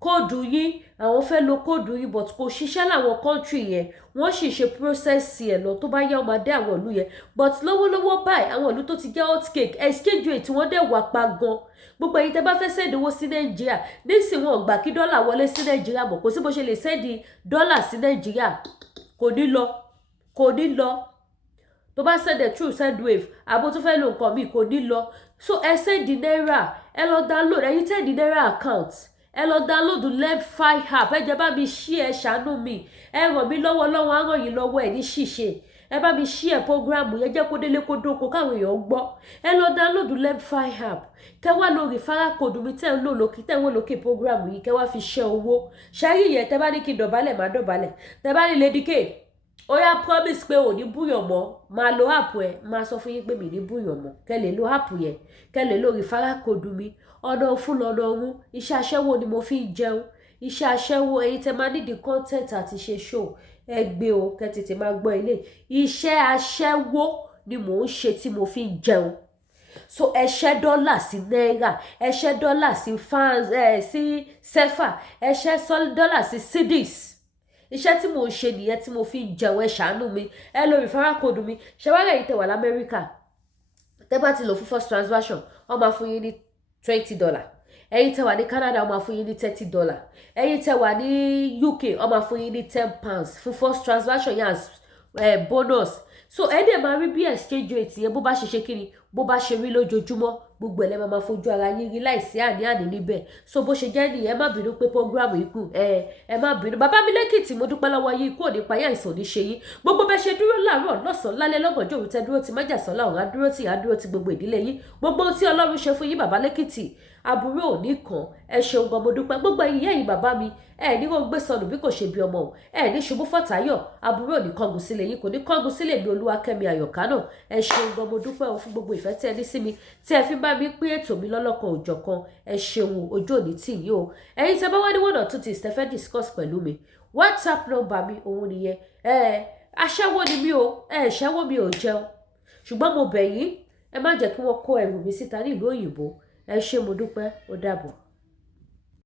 kóòdù yín, àwọn fẹ́ lo kóòdù yín, but kò ṣiṣẹ́ láwọn country yẹn. Wọ́n sì ṣe process ẹ̀ lọ, tó bá yá ọmọ dé àwọn ìlú yẹn. But lọ́wọ́lọ́wọ́ báyìí àwọn ìlú tó ti jẹ́ hot cake, exchange rate wọ́n dẹ̀ wà pa gan. Gbogbo ẹ̀yin tẹ́ bá fẹ́ send owó sí Nàìjíríà, nísìnyí wọn gbà kí dọ́là wọlé sí Nàìjíríà mọ́. Kò sí bó ṣe lè send dọ́là sí Nàìjíríà, kò ní lọ. Tó bá send it through Sendwave, àbó tó fẹ́ lo nǹkan mi, kò ní lọ. So ẹ send náírà, ẹ lọ download, ẹ̀yin tẹ́ ní náírà account, ẹ lọ download LearnFi app, ẹ jẹ́ bá mi share, ẹ ṣàánú mi, ẹ ràn mí lọ́wọ́, Ọlọ́run á ràn yín lọ́wọ́, ẹ ní ṣìṣe. Ẹ bá mi share program yẹn, jẹ́ kó délé kó dóko káwọn èèyàn gbọ́. Ẹ lọ download LearnFi app, kẹ́ wá lo referral code mi tẹ́ ń lò lókè, tẹ́ ń wò lókè program yìí, kẹ́ wá fi ṣe owó. Ṣẹ́rí yẹn tẹ́ bá ní kí n dọ̀bálẹ̀, má dọ̀bálẹ̀. Tẹ́ bá ní Lédìké, ó yá promise pé ò ní búyàn mọ́, máa lo app ẹ̀, máa sọ fún yín pé mi ní búyàn mọ́. Kẹ́ lè lo app yẹn, kẹ́ lè lo referral code mi. Ọ̀nà fún lọ́nà ọ̀run, iṣẹ́ aṣẹ́wó ni mo fi ń jẹun. Iṣẹ́ aṣẹ́wó, ẹ̀yin tẹ́ máa ní the content àti ṣe show, ẹ gbé o, kẹ́ tètè máa gbọ́ ilé. Iṣẹ́ aṣẹ́wó ni mò ń ṣe tí mo fi ń jẹun. So ẹ ṣẹ́ dọ́là sí náírà, ẹ ṣẹ́ dọ́là sí sí sẹ́fà, ẹ ṣẹ́ dọ́là sí cedis. Iṣẹ́ tí mò ń ṣe nìyẹn tí mo fi ń jẹun, ẹ ṣàánú mi. Ẹ lo referral code mi. Ṣé wá lẹ́yìn tẹ́ wà l'Amẹ́ríkà, tẹ́ bá ti lò fún first transaction, wọ́n máa fún yín ní $20. Ẹ̀yin tẹ́ wà ní Canada, wọ́n máa fún yín ní $30. Ẹ̀yin tẹ́ wà ní UK, wọ́n máa fún yín ní £10 fún first transaction yẹn as bonus. So ẹ dẹ̀ máa rí bí exchange rate yẹn bó bá ṣe ṣe kíni, bó bá ṣe rí lójoojúmọ́, gbogbo ẹ̀lẹ́ máa fojú ara yín rí láìsí àní níbẹ̀. So bó ṣe jẹ́ nìyẹn, ẹ má bínú pé program yìí kù, ẹ má bínú. Bàbá mi lẹ́kìtì, mo dúpẹ́ lọ́wọ́ yín, kú òní payá àìsàn ní ṣe yín. Gbogbo bẹ́ ṣe dúró láàárọ̀, lọ́sàn-án, lálẹ́, lọ́gànjọ́ òru, tẹ́ dúró ti májàsọ́lá ọ̀run, á dúró ti gbogbo ìdílé yín. Gbogbo ohun tí Ọlọ́run ṣe fún yín bàbá lẹ́kìtì, àbúrò ò ní kàn. Ẹ ṣeun gan, mo dúpẹ́. Gbogbo ìyá yín bàbá mi, ẹ ní wọ́n gbé sọnù bí kò ṣe bí ọmọ o. Ẹ ní ṣubú fọ́tàyọ̀, àbúrò ò ní kángun sílé yín, kò ní kángun sílé mi Olúwakẹ́mi Àyọ̀ká náà. Ẹ ṣeun gan, mo dúpẹ́ o fún gbogbo ìfẹ́ tí ẹ ní sí mi, tí ẹ fi bá mi pín ètò mi lọ́lọ́kan òjọ̀kan. Ẹ ṣeun, ojú òní tì yín o. Ẹ̀yin tẹ́ bá wá ní one or two things tẹ́ fẹ́ discuss pẹ̀lú mi, WhatsApp number mi òun nìyẹn. Aṣẹ́wó ni mí o, ṣẹ́wó mi ò jẹun. Ṣùgbọ́n mo bẹ̀ yín, ẹ má jẹ́ kí wọ́n kó ẹrù mi síta ní ìlú òyìnbó. Ẹ ṣé, mo dúpẹ́, ó dàbọ̀.